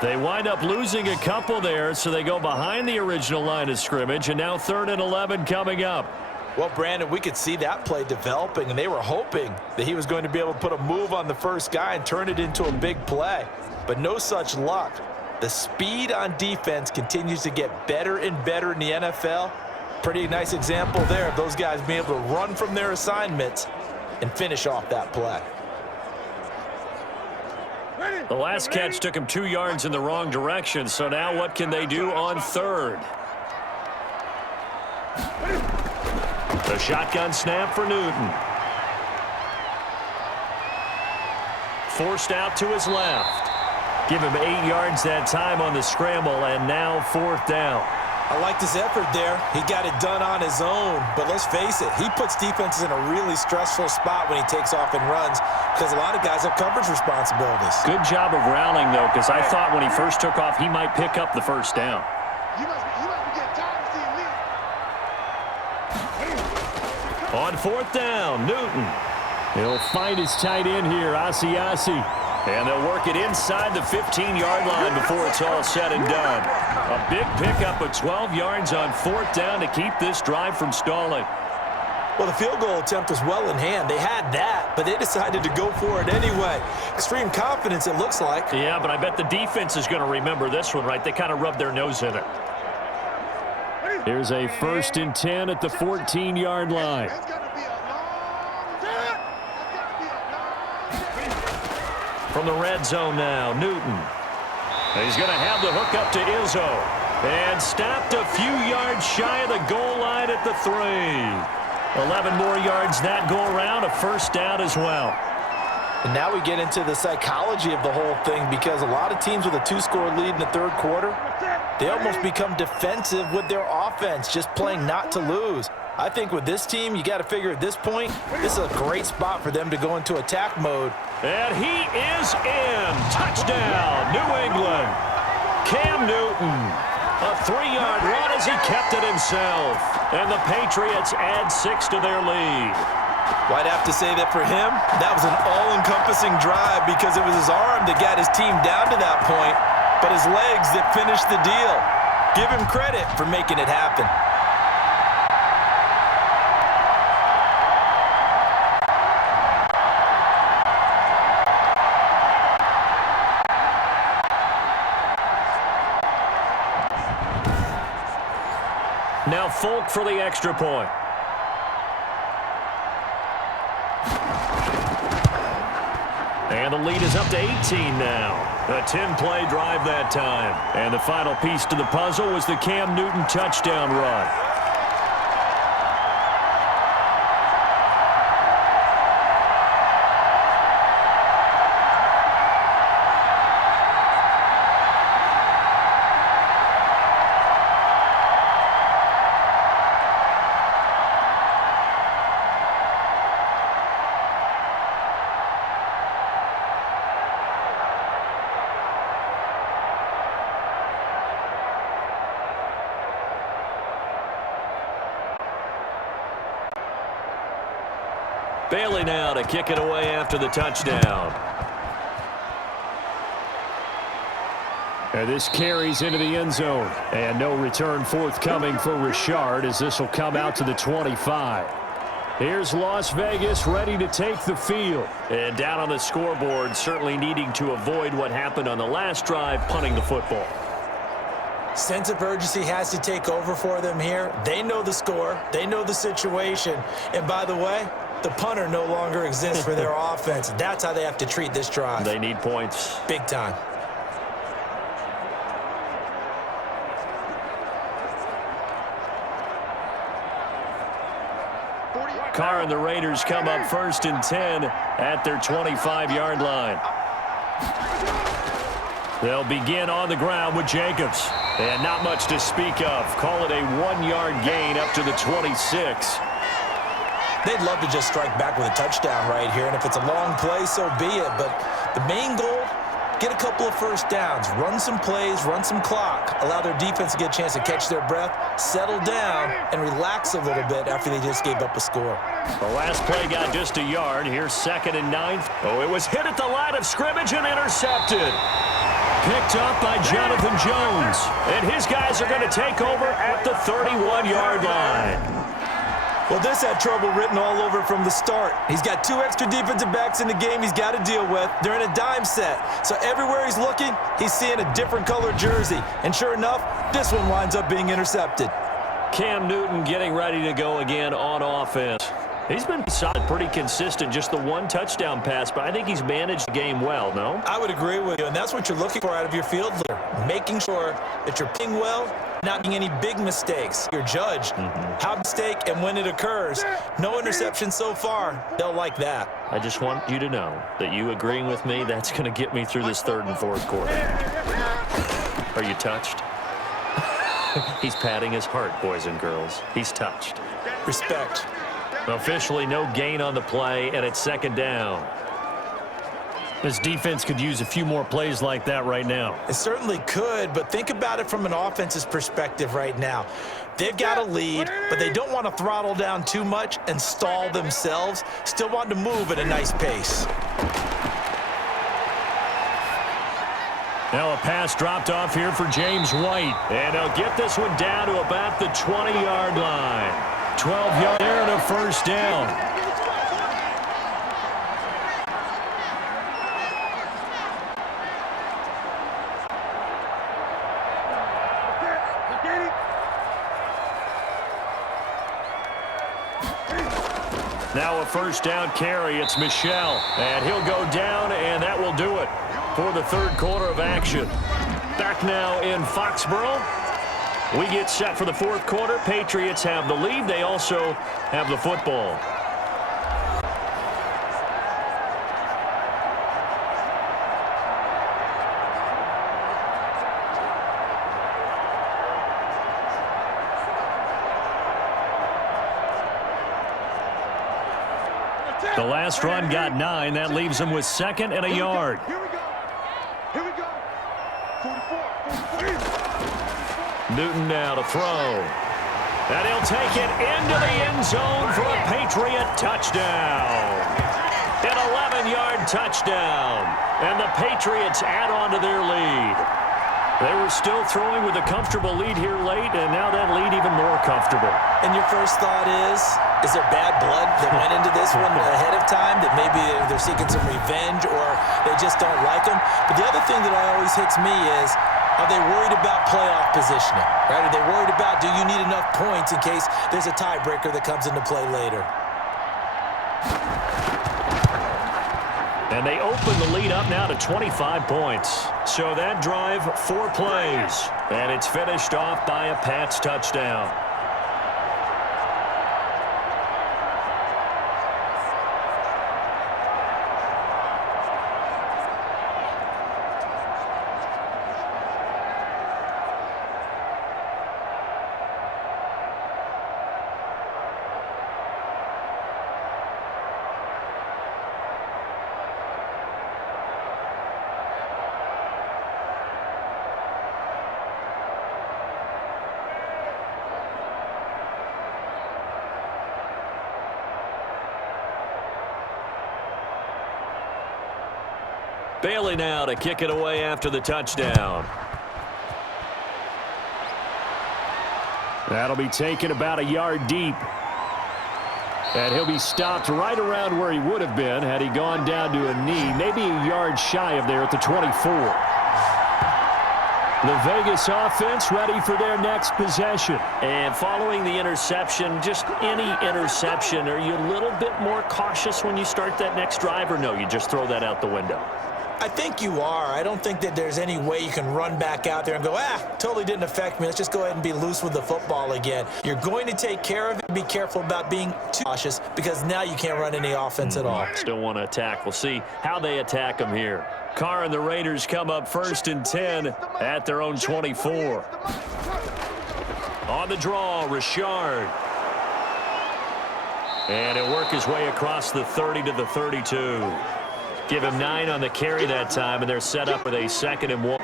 They wind up losing a couple there, so they go behind the original line of scrimmage, and now 3rd and 11 coming up. Well, Brandon, we could see that play developing, and they were hoping that he was going to be able to put a move on the first guy and turn it into a big play. But no such luck. The speed on defense continues to get better and better in the NFL. Pretty nice example there of those guys being able to run from their assignments and finish off that play. The last catch took him 2 yards in the wrong direction, so now what can they do on 3rd? The shotgun snap for Newton. Forced out to his left. Give him 8 yards that time on the scramble, and now 4th down. I liked his effort there. He got it done on his own. But let's face it, he puts defenses in a really stressful spot when he takes off and runs because a lot of guys have coverage responsibilities. Good job of rallying, though, because I thought when he first took off, he might pick up the first down. You must be getting tired of seeing me. On 4th down, Newton. He'll find his tight end here, Asiasi. And they'll work it inside the 15-yard line before it's all said and done. A big pickup of 12 yards on 4th down to keep this drive from stalling. Well, the field goal attempt was well in hand. They had that, but they decided to go for it anyway. Extreme confidence, it looks like. Yeah, but I bet the defense is going to remember this one, right? They kind of rubbed their nose in it. Here's a 1st and 10 at the 14-yard line. From the red zone now, Newton. He's going to have the hook up to Izzo. And stopped a few yards shy of the goal line at the 3. 11 more yards that go around, a first down as well. And now we get into the psychology of the whole thing because a lot of teams with a 2-score lead in the 3rd quarter, they almost become defensive with their offense, just playing not to lose. I think with this team, you got to figure at this point, this is a great spot for them to go into attack mode. And he is in. Touchdown, New England. Cam Newton. A 3-yard run as he kept it himself. And the Patriots add 6 to their lead. Well, I'd have to say that for him, that was an all-encompassing drive because it was his arm that got his team down to that point, but his legs that finished the deal. Give him credit for making it happen. Now Folk for the extra point. And the lead is up to 18 now. A 10-play drive that time. And the final piece to the puzzle was the Cam Newton touchdown run. Bailey now to kick it away after the touchdown. And this carries into the end zone. And no return forthcoming for Richard as this will come out to the 25. Here's Las Vegas ready to take the field. And down on the scoreboard, certainly needing to avoid what happened on the last drive, punting the football. Sense of urgency has to take over for them here. They know the score. They know the situation. And by the way, the punter no longer exists for their offense. That's how they have to treat this drive. They need points. Big time. Carr and the Raiders come up 1st and 10 at their 25-yard line. They'll begin on the ground with Jacobs. And not much to speak of. Call it a 1-yard gain up to the 26. They'd love to just strike back with a touchdown right here, and if it's a long play, so be it. But the main goal, get a couple of first downs, run some plays, run some clock, allow their defense to get a chance to catch their breath, settle down, and relax a little bit after they just gave up a score. The last play got just a yard. Here's 2nd and 9. Oh, it was hit at the line of scrimmage and intercepted. Picked up by Jonathan Jones. And his guys are going to take over at the 31-yard line. Well, this had trouble written all over from the start. He's got 2 extra defensive backs in the game he's got to deal with. They're in a dime set. So everywhere he's looking, he's seeing a different colored jersey. And sure enough, this one winds up being intercepted. Cam Newton getting ready to go again on offense. He's been solid, pretty consistent, just the 1 touchdown pass, but I think he's managed the game well, no? I would agree with you, and that's what you're looking for out of your field leader, making sure that you're playing well, not making any big mistakes. You're judged how mistake and when it occurs. No interception so far. They'll like that. I just want you to know that you agreeing with me, that's going to get me through this 3rd and 4th quarter. Are you touched? He's patting his heart, boys and girls. He's touched. Respect. Officially no gain on the play, and it's 2nd down. This defense could use a few more plays like that right now. It certainly could, but think about it from an offense's perspective right now. They've got a lead, but they don't want to throttle down too much and stall themselves. Still want to move at a nice pace. Now a pass dropped off here for James White. And they'll get this one down to about the 20-yard line. 12 yards there and a 1st down. Now a 1st down carry. It's Michel. And he'll go down, and that will do it for the 3rd quarter of action. Back now in Foxborough. We get set for the 4th quarter. Patriots have the lead. They also have the football. The last run got 9. That leaves them with 2nd and a yard. Here we go. 44. Newton now to throw. And he'll take it into the end zone for a Patriot touchdown. An 11-yard touchdown. And the Patriots add on to their lead. They were still throwing with a comfortable lead here late, and now that lead even more comfortable. And your first thought is there bad blood that went into this one ahead of time, that maybe they're seeking some revenge or they just don't like them? But the other thing that always hits me is, are they worried about playoff positioning? Right? Are they worried about, do you need enough points in case there's a tiebreaker that comes into play later? And they open the lead up now to 25 points. So that drive, 4 plays. And it's finished off by a Pats touchdown. Bailey now to kick it away after the touchdown. That'll be taken about a yard deep. And he'll be stopped right around where he would have been had he gone down to a knee, maybe a yard shy of there at the 24. The Vegas offense ready for their next possession. And following the interception, just any interception, are you a little bit more cautious when you start that next drive, or no, you just throw that out the window? I think you are. I don't think that there's any way you can run back out there and go, totally didn't affect me. Let's just go ahead and be loose with the football again. You're going to take care of it. Be careful about being too cautious because now you can't run any offense at all. Still want to attack. We'll see how they attack them here. Carr and the Raiders come up 1st and 10 at their own 24. On the draw, Richard. And he'll work his way across the 30 to the 32. Give him 9 on the carry that time, and they're set up with a 2nd and 1.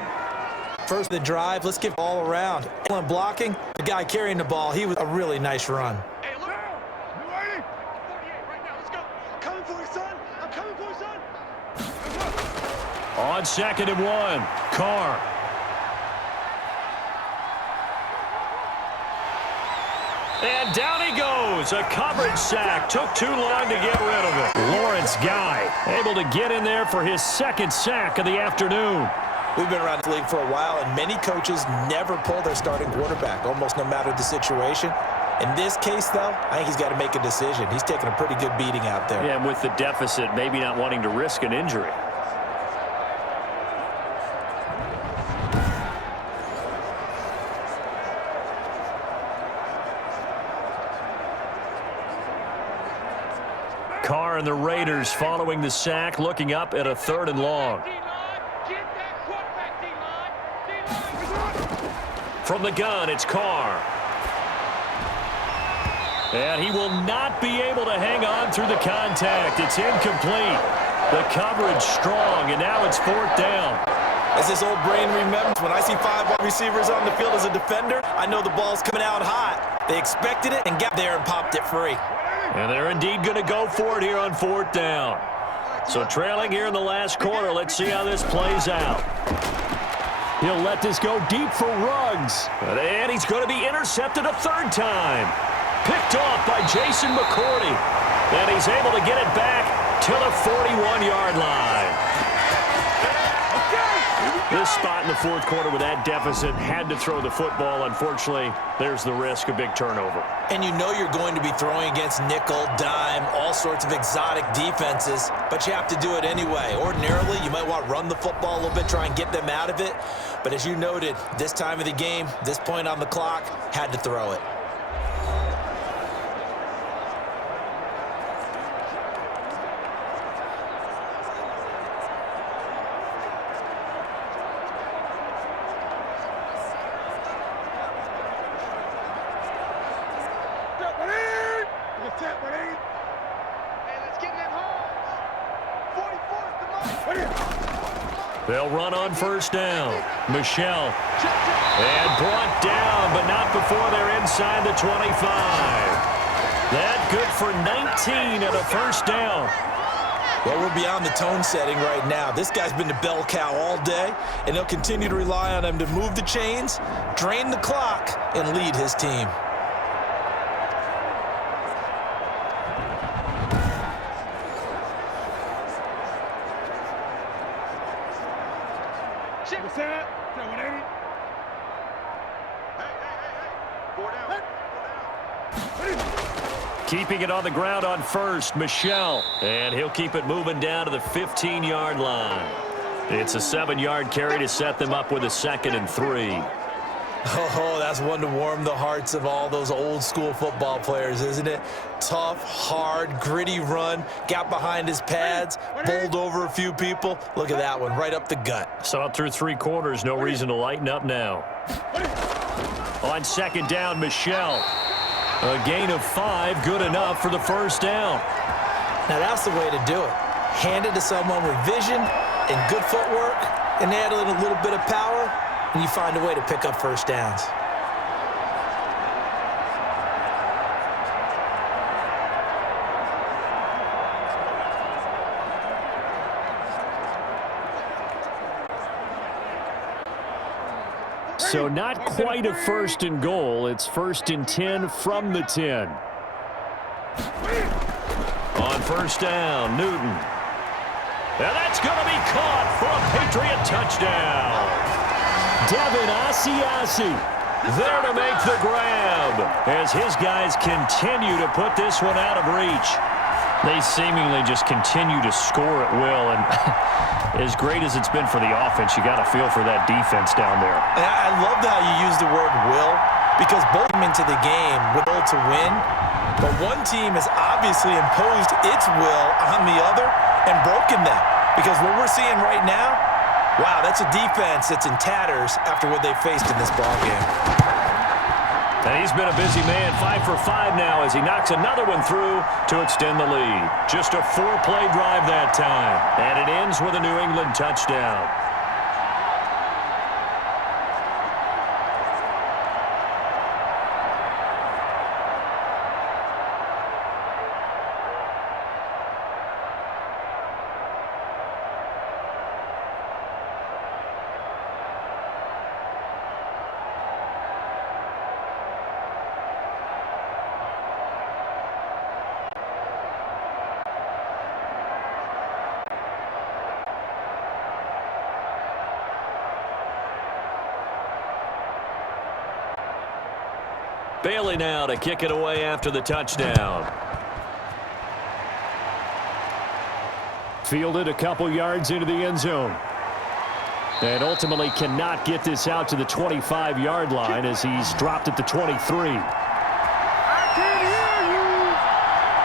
First the drive, let's give it all around. Excellent blocking. The guy carrying the ball, he was a really nice run. Hey, look. You ready? 48 right now. Let's go. I'm coming for you, son. I'm coming for you, son. On 2nd and 1, Carr. And down he goes. A coverage sack. Took too long to get rid of it. Lawrence Guy able to get in there for his 2nd sack of the afternoon. We've been around the league for a while, and many coaches never pull their starting quarterback, almost no matter the situation. In this case, though, I think he's got to make a decision. He's taking a pretty good beating out there. Yeah, and with the deficit, maybe not wanting to risk an injury. Carr and the Raiders following the sack, looking up at a 3rd and long. From the gun, it's Carr. And he will not be able to hang on through the contact. It's incomplete. The coverage strong, and now it's 4th down. As this old brain remembers, when I see 5 wide receivers on the field as a defender, I know the ball's coming out hot. They expected it and got there and popped it free. And they're indeed going to go for it here on 4th down. So trailing here in the last quarter, let's see how this plays out. He'll let this go deep for Ruggs. And he's going to be intercepted a 3rd time. Picked off by Jason McCourty. And he's able to get it back to the 41-yard line. This spot in the 4th quarter with that deficit, had to throw the football. Unfortunately, there's the risk of big turnover. And you know you're going to be throwing against nickel, dime, all sorts of exotic defenses, but you have to do it anyway. Ordinarily, you might want to run the football a little bit, try and get them out of it. But as you noted, this time of the game, this point on the clock, had to throw it. They'll run on first down. Michelle. And brought down, but not before they're inside the 25. That good for 19 and a first down. Well, we're beyond the tone setting right now. This guy's been the bell cow all day, and they'll continue to rely on him to move the chains, drain the clock, and lead his team. What's that? 180. Hey. 4 down. Keeping it on the ground on first, Michelle. And he'll keep it moving down to the 15-yard line. It's a 7-yard carry to set them up with a 2nd and 3. Oh, that's one to warm the hearts of all those old-school football players, isn't it? Tough, hard, gritty run, got behind his pads, bowled over a few people. Look at that one, right up the gut. Saw it through 3 quarters, no reason to lighten up now. On 2nd down, Michelle. A gain of 5, good enough for the first down. Now, that's the way to do it. Hand it to someone with vision and good footwork, and add a little bit of power, and you find a way to pick up first downs. So not quite a 1st and goal. It's 1st and 10 from the 10. On first down, Newton. And that's going to be caught for a Patriot touchdown. Devin Asiasi there to make the grab as his guys continue to put this one out of reach. They seemingly just continue to score at will, and as great as it's been for the offense, you got to feel for that defense down there. I love how you use the word will, because both come into the game with will to win, but one team has obviously imposed its will on the other and broken them, because what we're seeing right now, wow, that's a defense that's in tatters after what they faced in this ballgame. And he's been a busy man, 5 for 5 now as he knocks another one through to extend the lead. Just a 4-play drive that time, and it ends with a New England touchdown. Bailey now to kick it away after the touchdown. Fielded a couple yards into the end zone. And ultimately cannot get this out to the 25-yard line as he's dropped at the 23.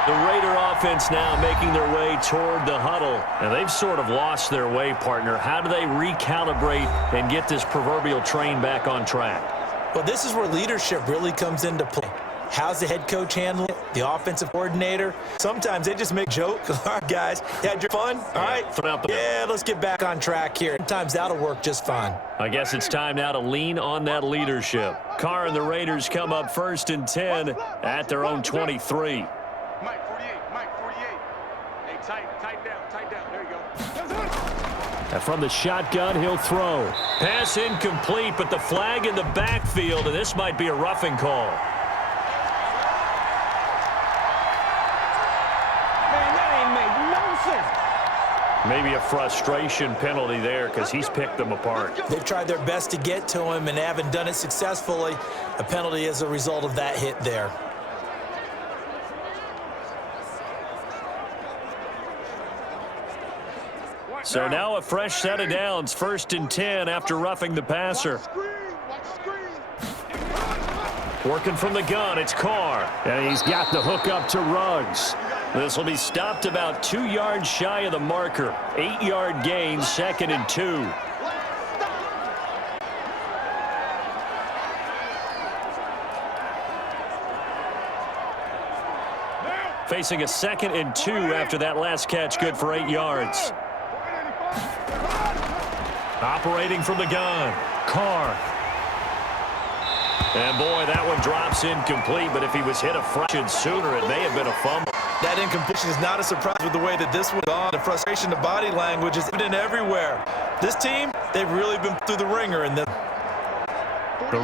The Raider offense now making their way toward the huddle. And they've sort of lost their way, partner. How do they recalibrate and get this proverbial train back on track? Well, this is where leadership really comes into play. How's the head coach handling it? The offensive coordinator? Sometimes they just make a joke. All right, guys, you had your fun? All right. Yeah, let's get back on track here. Sometimes that'll work just fine. I guess it's time now to lean on that leadership. Carr and the Raiders come up 1st and 10 at their own 23. Mike 48, Mike 48. Hey, tight down. There you go. And from the shotgun, he'll throw. Pass incomplete, but the flag in the backfield, and this might be a roughing call. Man, that ain't make no sense. Maybe a frustration penalty there because he's picked them apart. They've tried their best to get to him and haven't done it successfully. A penalty as a result of that hit there. So now a fresh set of downs, 1st and 10 after roughing the passer. Working from the gun, it's Carr. And he's got the hook up to Ruggs. This will be stopped about 2 yards shy of the marker. 8-yard gain, 2nd and 2. Facing a 2nd and 2 after that last catch, good for 8 yards. Operating from the gun, Carr. And boy, that one drops incomplete, but if he was hit a fraction sooner, it may have been a fumble. That incompletion is not a surprise with the way that this one's on. The frustration, the body language is evident everywhere. This team, they've really been through the ringer. And the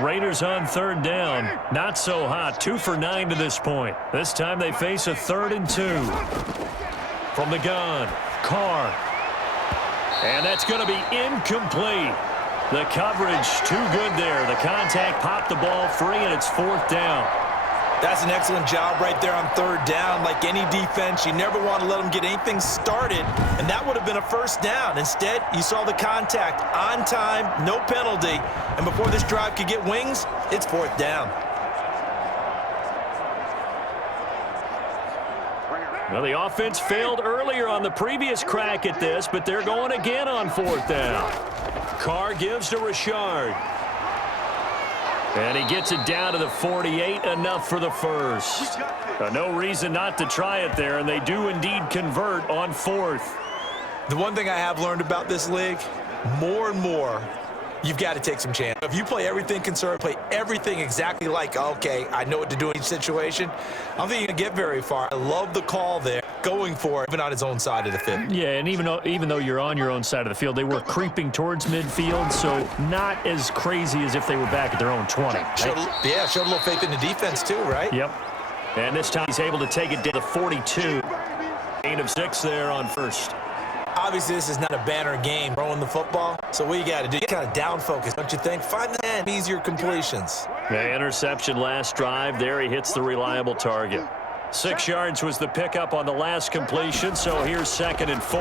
Raiders on third down. Not so hot. 2 for 9 to this point. This time they face a 3rd and 2. From the gun, Carr. And that's going to be incomplete. The coverage too good there. The contact popped the ball free, and it's 4th down. That's an excellent job right there on 3rd down. Like any defense, you never want to let them get anything started, and that would have been a 1st down. Instead, you saw the contact on time, no penalty, and before this drive could get wings, it's 4th down. Well, the offense failed earlier on the previous crack at this, but they're going again on 4th down. Carr gives to Richard. And he gets it down to the 48, enough for the first. No reason not to try it there, and they do indeed convert on 4th. The one thing I have learned about this league, more and more, you've got to take some chance. If you play everything conservative, play everything exactly like, okay, I know what to do in each situation, I don't think you can get very far. I love the call there, going for it, even on his own side of the field. Yeah, and even though you're on your own side of the field, they were creeping towards midfield, so not as crazy as if they were back at their own 20. Showed a little faith in the defense too, right? Yep. And this time he's able to take it down to 42. Gain of 6 there on 1st. Obviously, this is not a banner game, throwing the football. So what you got to do, you kind of down focus, don't you think? Find the end, easier completions. The interception last drive. There he hits the reliable target. 6 yards was the pickup on the last completion, so here's 2nd and 4.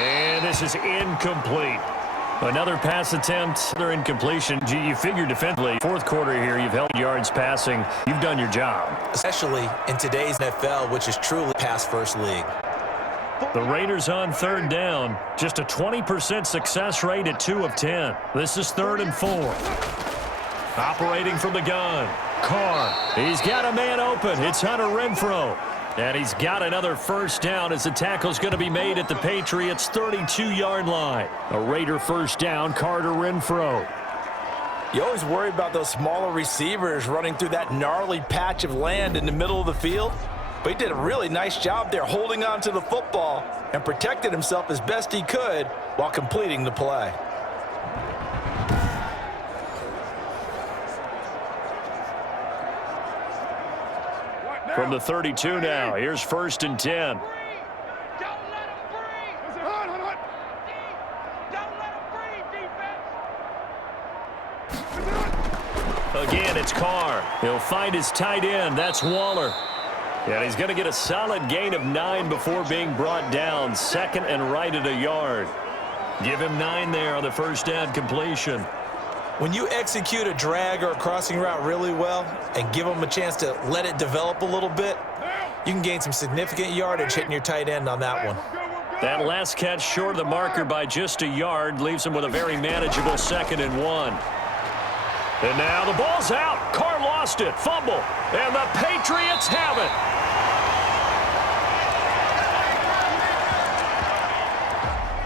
And this is incomplete. Another pass attempt, another incompletion. You figure defensively, 4th quarter here, you've held yards passing. You've done your job. Especially in today's NFL, which is truly pass-first league. The Raiders on 3rd down. Just a 20% success rate at 2 of 10. This is 3rd and 4. Operating from the gun, Carr. He's got a man open. It's Hunter Renfrow. And he's got another 1st down as the tackle's going to be made at the Patriots' 32-yard line. A Raider 1st down, Carter Renfrow. You always worry about those smaller receivers running through that gnarly patch of land in the middle of the field. But he did a really nice job there holding on to the football and protected himself as best he could while completing the play. From the 32 now, here's 1st and 10. Don't let him breathe. Don't let him breathe, defense. Again, it's Carr. He'll find his tight end. That's Waller. And he's going to get a solid gain of 9 before being brought down. 2nd and right at a yard. Give him 9 there on the 1st down completion. When you execute a drag or a crossing route really well and give them a chance to let it develop a little bit, you can gain some significant yardage hitting your tight end on that one. That last catch short of the marker by just a yard leaves him with a very manageable 2nd and 1. And now the ball's out. Carr lost it. Fumble. And the Patriots have it.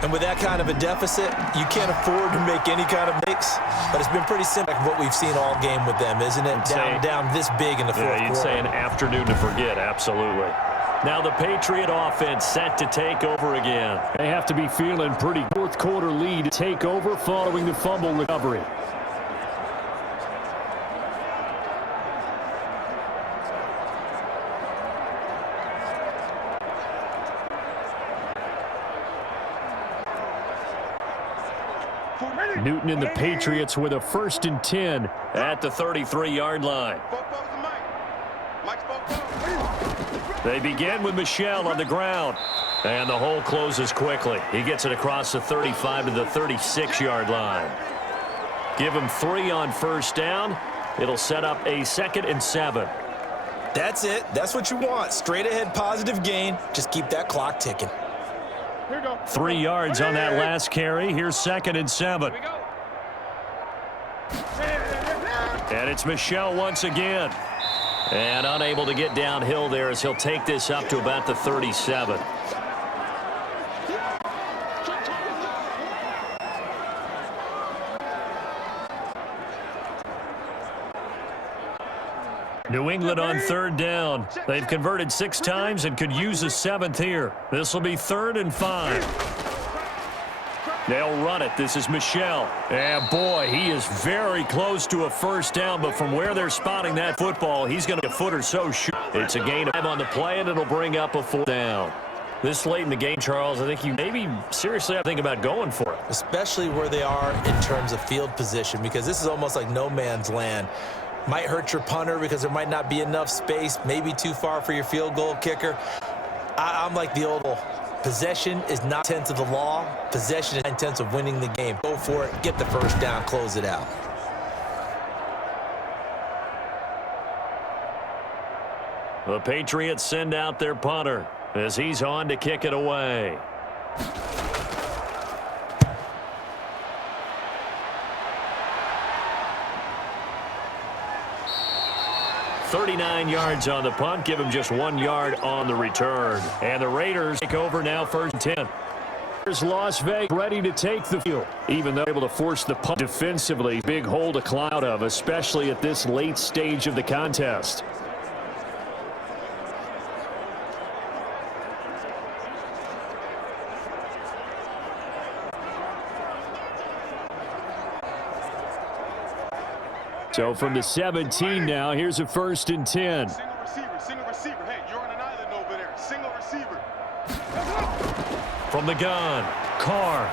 And with that kind of a deficit, you can't afford to make any kind of mistakes. But it's been pretty simple what we've seen all game with them, isn't it? Down this big in the 4th quarter. You'd say an afternoon to forget, absolutely. Now the Patriot offense set to take over again. They have to be feeling pretty. 4th quarter lead to take over following the fumble recovery. Newton and the Patriots with a 1st and 10 at the 33-yard line. They begin with Michel on the ground. And the hole closes quickly. He gets it across the 35 to the 36-yard line. Give him 3 on 1st down. It'll set up a 2nd and 7. That's it. That's what you want. Straight ahead positive gain. Just keep that clock ticking. 3 yards on that last carry. Here's 2nd and 7. And it's Michel once again. And unable to get downhill there as he'll take this up to about the 37. New England on third down. They've converted 6 times and could use a 7th here. This will be 3rd and 5. They'll run it. This is Michel. And boy, he is very close to a first down, but from where they're spotting that football, he's going to get a foot or so short. It's a gain of 5 on the play, and it'll bring up a 4th down. This late in the game, Charles, I think you maybe seriously have to think about going for it. Especially where they are in terms of field position, because this is almost like no man's land. Might hurt your punter because there might not be enough space, maybe too far for your field goal kicker. I'm like the old possession is 9/10 of the law. Possession is 9/10 of winning the game. Go for it, get the first down, close it out. The Patriots send out their punter as he's on to kick it away. $39 yards on the punt, give him just 1 yard on the return. And the Raiders take over now, 1st and 10. Here's Las Vegas ready to take the field. Even though able to force the punt defensively, big hole to climb out of, especially at this late stage of the contest. So from the 17 now, here's a 1st and 10. Single receiver. Hey, you're on an island over there. Single receiver. From the gun, Carr.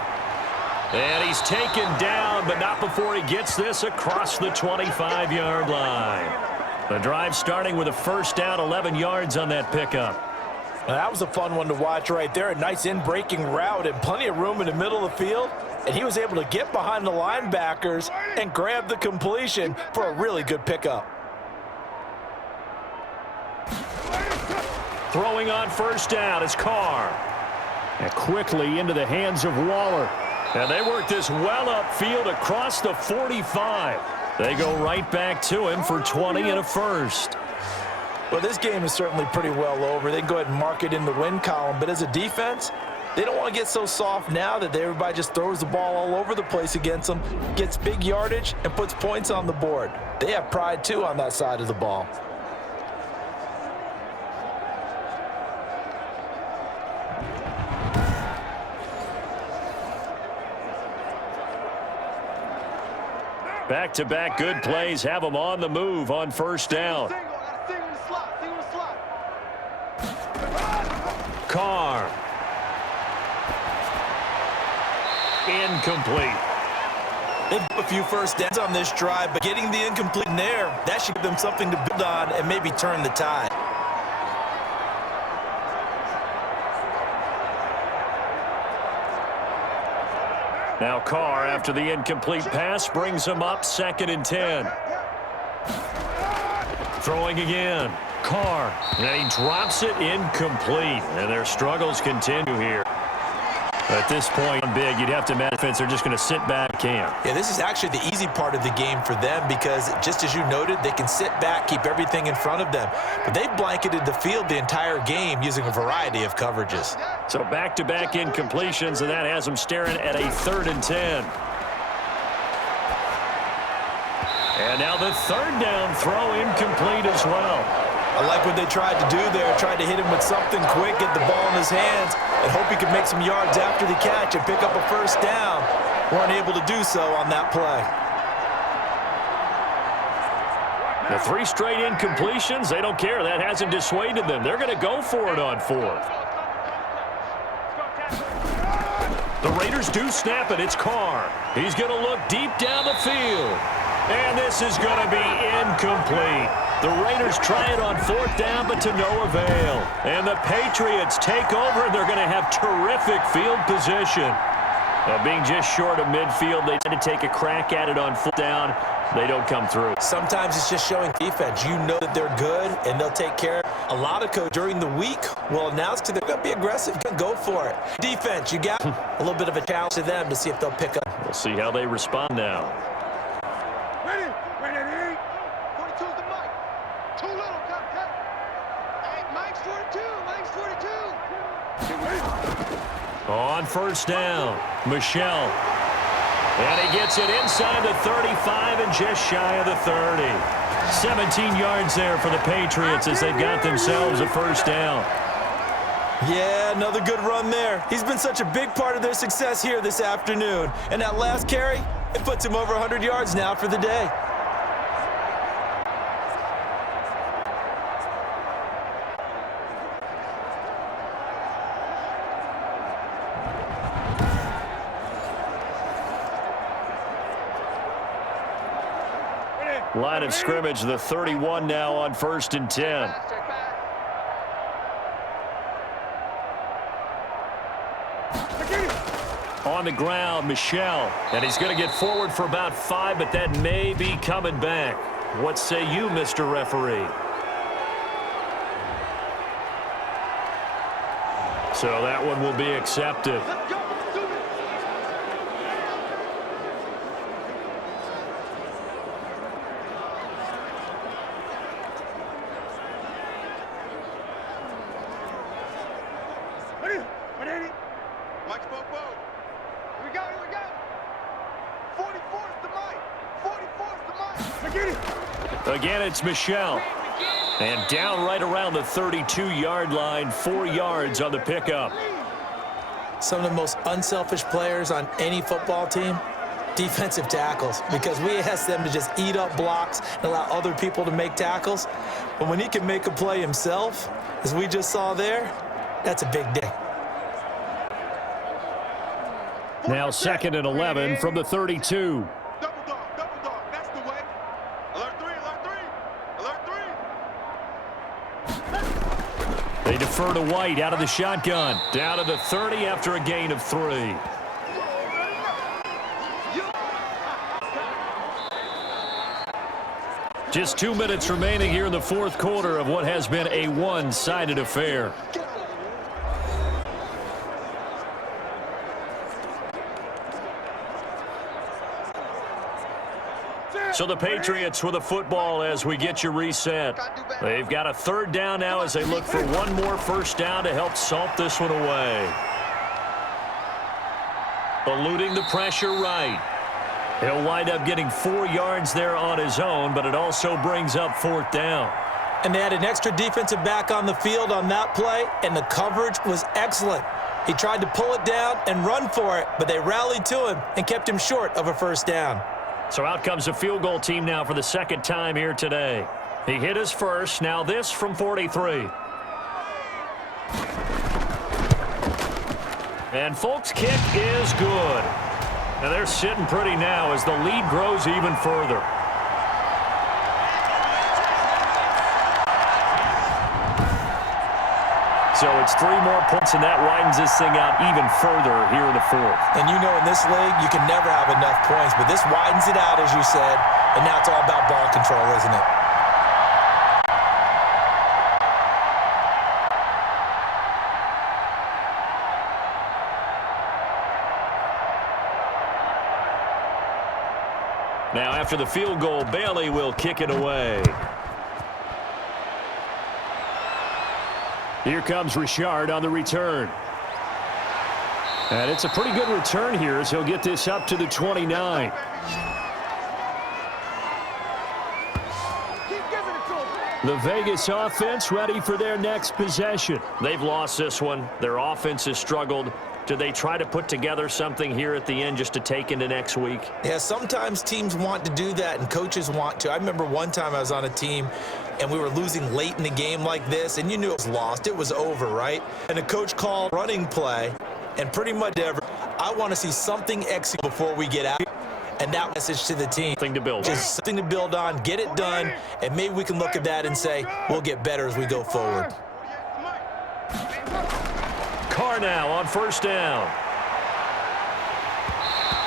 And he's taken down, but not before he gets this across the 25-yard line. The drive starting with a first down, 11 yards on that pickup. Now, that was a fun one to watch right there. A nice in-breaking route and plenty of room in the middle of the field. And he was able to get behind the linebackers and grab the completion for a really good pickup. Throwing on first down is Carr. And quickly into the hands of Waller. And they work this well upfield across the 45. They go right back to him for 20 and a first. Well, this game is certainly pretty well over. They can go ahead and mark it in the win column. But as a defense, they don't want to get so soft now that everybody just throws the ball all over the place against them, gets big yardage, and puts points on the board. They have pride, too, on that side of the ball. Back-to-back good plays have them on the move on first down. Carr. Incomplete. They've a few first downs on this drive, but getting the incomplete in there, that should give them something to build on and maybe turn the tide. Now Carr, after the incomplete pass, brings him up 2nd and 10. Throwing again. Carr. And he drops it incomplete. And their struggles continue here. At this point, big, you'd have to imagine defense are just going to sit back and camp. Yeah, this is actually the easy part of the game for them because, just as you noted, they can sit back, keep everything in front of them. But they've blanketed the field the entire game using a variety of coverages. So back-to-back incompletions, and that has them staring at a 3rd and 10. And now the 3rd down throw incomplete as well. I like what they tried to do there, tried to hit him with something quick, get the ball in his hands, and hope he could make some yards after the catch and pick up a first down. Weren't able to do so on that play. The 3 straight incompletions, they don't care. That hasn't dissuaded them. They're going to go for it on 4th. The Raiders do snap it. It's Carr. He's going to look deep down the field. And this is going to be incomplete. The Raiders try it on 4th down, but to no avail. And the Patriots take over, and they're going to have terrific field position. Being just short of midfield, they tend to take a crack at it on 4th down. They don't come through. Sometimes it's just showing defense. You know that they're good, and they'll take care. A lot of coaches during the week will announce that they're going to be aggressive. Go for it. Defense, you got a little bit of a challenge to them to see if they'll pick up. We'll see how they respond now. Ready? 42's the mic. Too little, cut. Hey, Mike's 42. On first down, Michel. And he gets it inside the 35 and just shy of the 30. 17 yards there for the Patriots as they've got themselves a first down. Yeah, another good run there. He's been such a big part of their success here this afternoon. And that last carry, it puts him over 100 yards now for the day. Line of scrimmage, the 31 now on 1st and 10. On the ground, Michel. And he's going to get forward for about 5, but that may be coming back. What say you, Mr. Referee? So that one will be accepted. Again, it's Michel. And down right around the 32-yard line, 4 yards on the pickup. Some of the most unselfish players on any football team, defensive tackles, because we ask them to just eat up blocks and allow other people to make tackles. But when he can make a play himself, as we just saw there, that's a big day. Now 2nd and 11 from the 32. They defer to White out of the shotgun. Down to the 30 after a gain of 3. Just 2 minutes remaining here in the 4th quarter of what has been a one-sided affair. So the Patriots with the football as we get you reset. They've got a 3rd down now as they look for one more first down to help salt this one away. Eluding the pressure right. He'll wind up getting 4 yards there on his own, but it also brings up 4th down. And they had an extra defensive back on the field on that play, and the coverage was excellent. He tried to pull it down and run for it, but they rallied to him and kept him short of a first down. So out comes the field goal team now for the 2nd time here today. He hit his first. Now this from 43. And Folk's kick is good. And they're sitting pretty now as the lead grows even further. So it's 3 more points, and that widens this thing out even further here in the 4th. And you know in this league, you can never have enough points, but this widens it out, as you said, and now it's all about ball control, isn't it? Now after the field goal, Bailey will kick it away. Here comes Richard on the return. And it's a pretty good return here as he'll get this up to the 29. The Vegas offense ready for their next possession. They've lost this one. Their offense has struggled. Do they try to put together something here at the end just to take into next week? Yeah, sometimes teams want to do that and coaches want to. I remember one time I was on a team and we were losing late in the game like this, and you knew it was lost. It was over, right? And the coach called running play, and pretty much I want to see something execute before we get out. And that message to the team. Something to build on. Just something to build on, get it done, and maybe we can look at that and say, we'll get better as we go forward. Carr now on 1st down.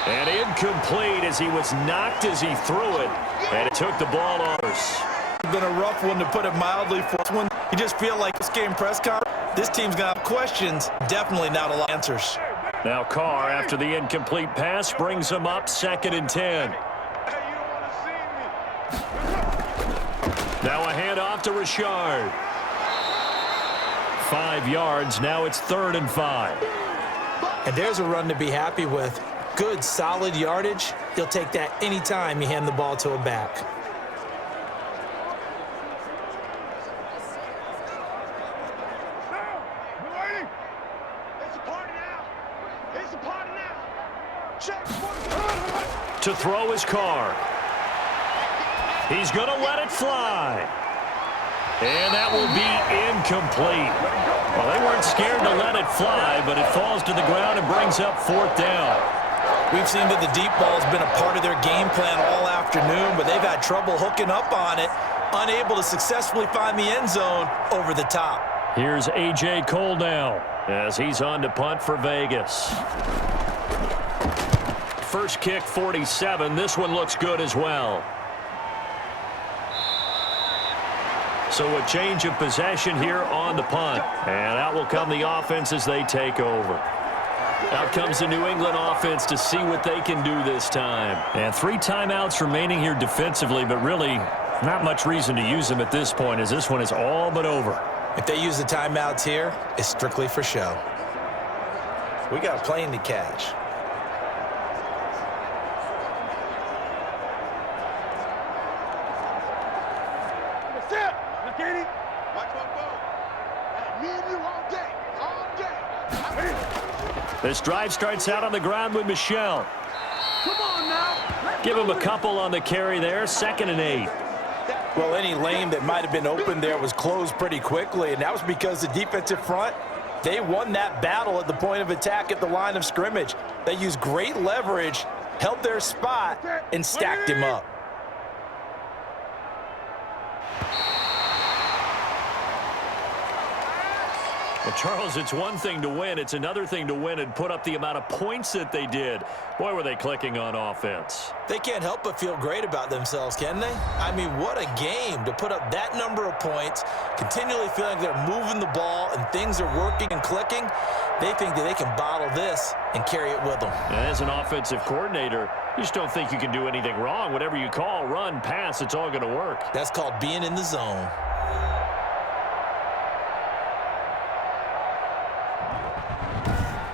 And incomplete as he was knocked as he threw it. And it took the ball off. It's been a rough one, to put it mildly. For this one, you just feel like this game press conference, this team's going to have questions, definitely not a lot of answers. Now Carr, after the incomplete pass, brings him up 2nd and 10. Now a handoff to Richard. 5 yards. Now it's 3rd and 5. And there's a run to be happy with. Good, solid yardage. He'll take that anytime you hand the ball to a back. to throw his car. He's going to let it fly. And that will be incomplete. Well, they weren't scared to let it fly, but it falls to the ground and brings up 4th down. We've seen that the deep ball has been a part of their game plan all afternoon, but they've had trouble hooking up on it, unable to successfully find the end zone over the top. Here's A.J. Cole now as he's on to punt for Vegas. First kick, 47. This one looks good as well. So a change of possession here on the punt. And out will come the offense as they take over. Out comes the New England offense to see what they can do this time. And 3 timeouts remaining here defensively, but really not much reason to use them at this point as this one is all but over. If they use the timeouts here, it's strictly for show. We got a plane to catch. This drive starts out on the ground with Michel. Come on now. Give him a couple on the carry there. 2nd and 8. Well, any lane that might have been open there was closed pretty quickly, and that was because the defensive front, they won that battle at the point of attack at the line of scrimmage. They used great leverage, held their spot, and stacked him up. Well, Charles, it's one thing to win. It's another thing to win and put up the amount of points that they did. Boy, were they clicking on offense. They can't help but feel great about themselves, can they? I mean, what a game to put up that number of points, continually feeling like they're moving the ball and things are working and clicking. They think that they can bottle this and carry it with them. And as an offensive coordinator, you just don't think you can do anything wrong. Whatever you call, run, pass, it's all going to work. That's called being in the zone.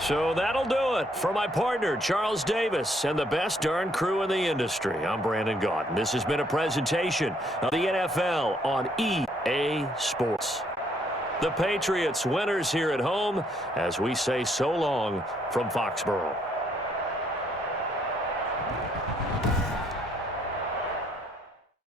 So that'll do it for my partner, Charles Davis, and the best darn crew in the industry. I'm Brandon Gaudin. This has been a presentation of the NFL on EA Sports. The Patriots winners here at home as we say so long from Foxborough.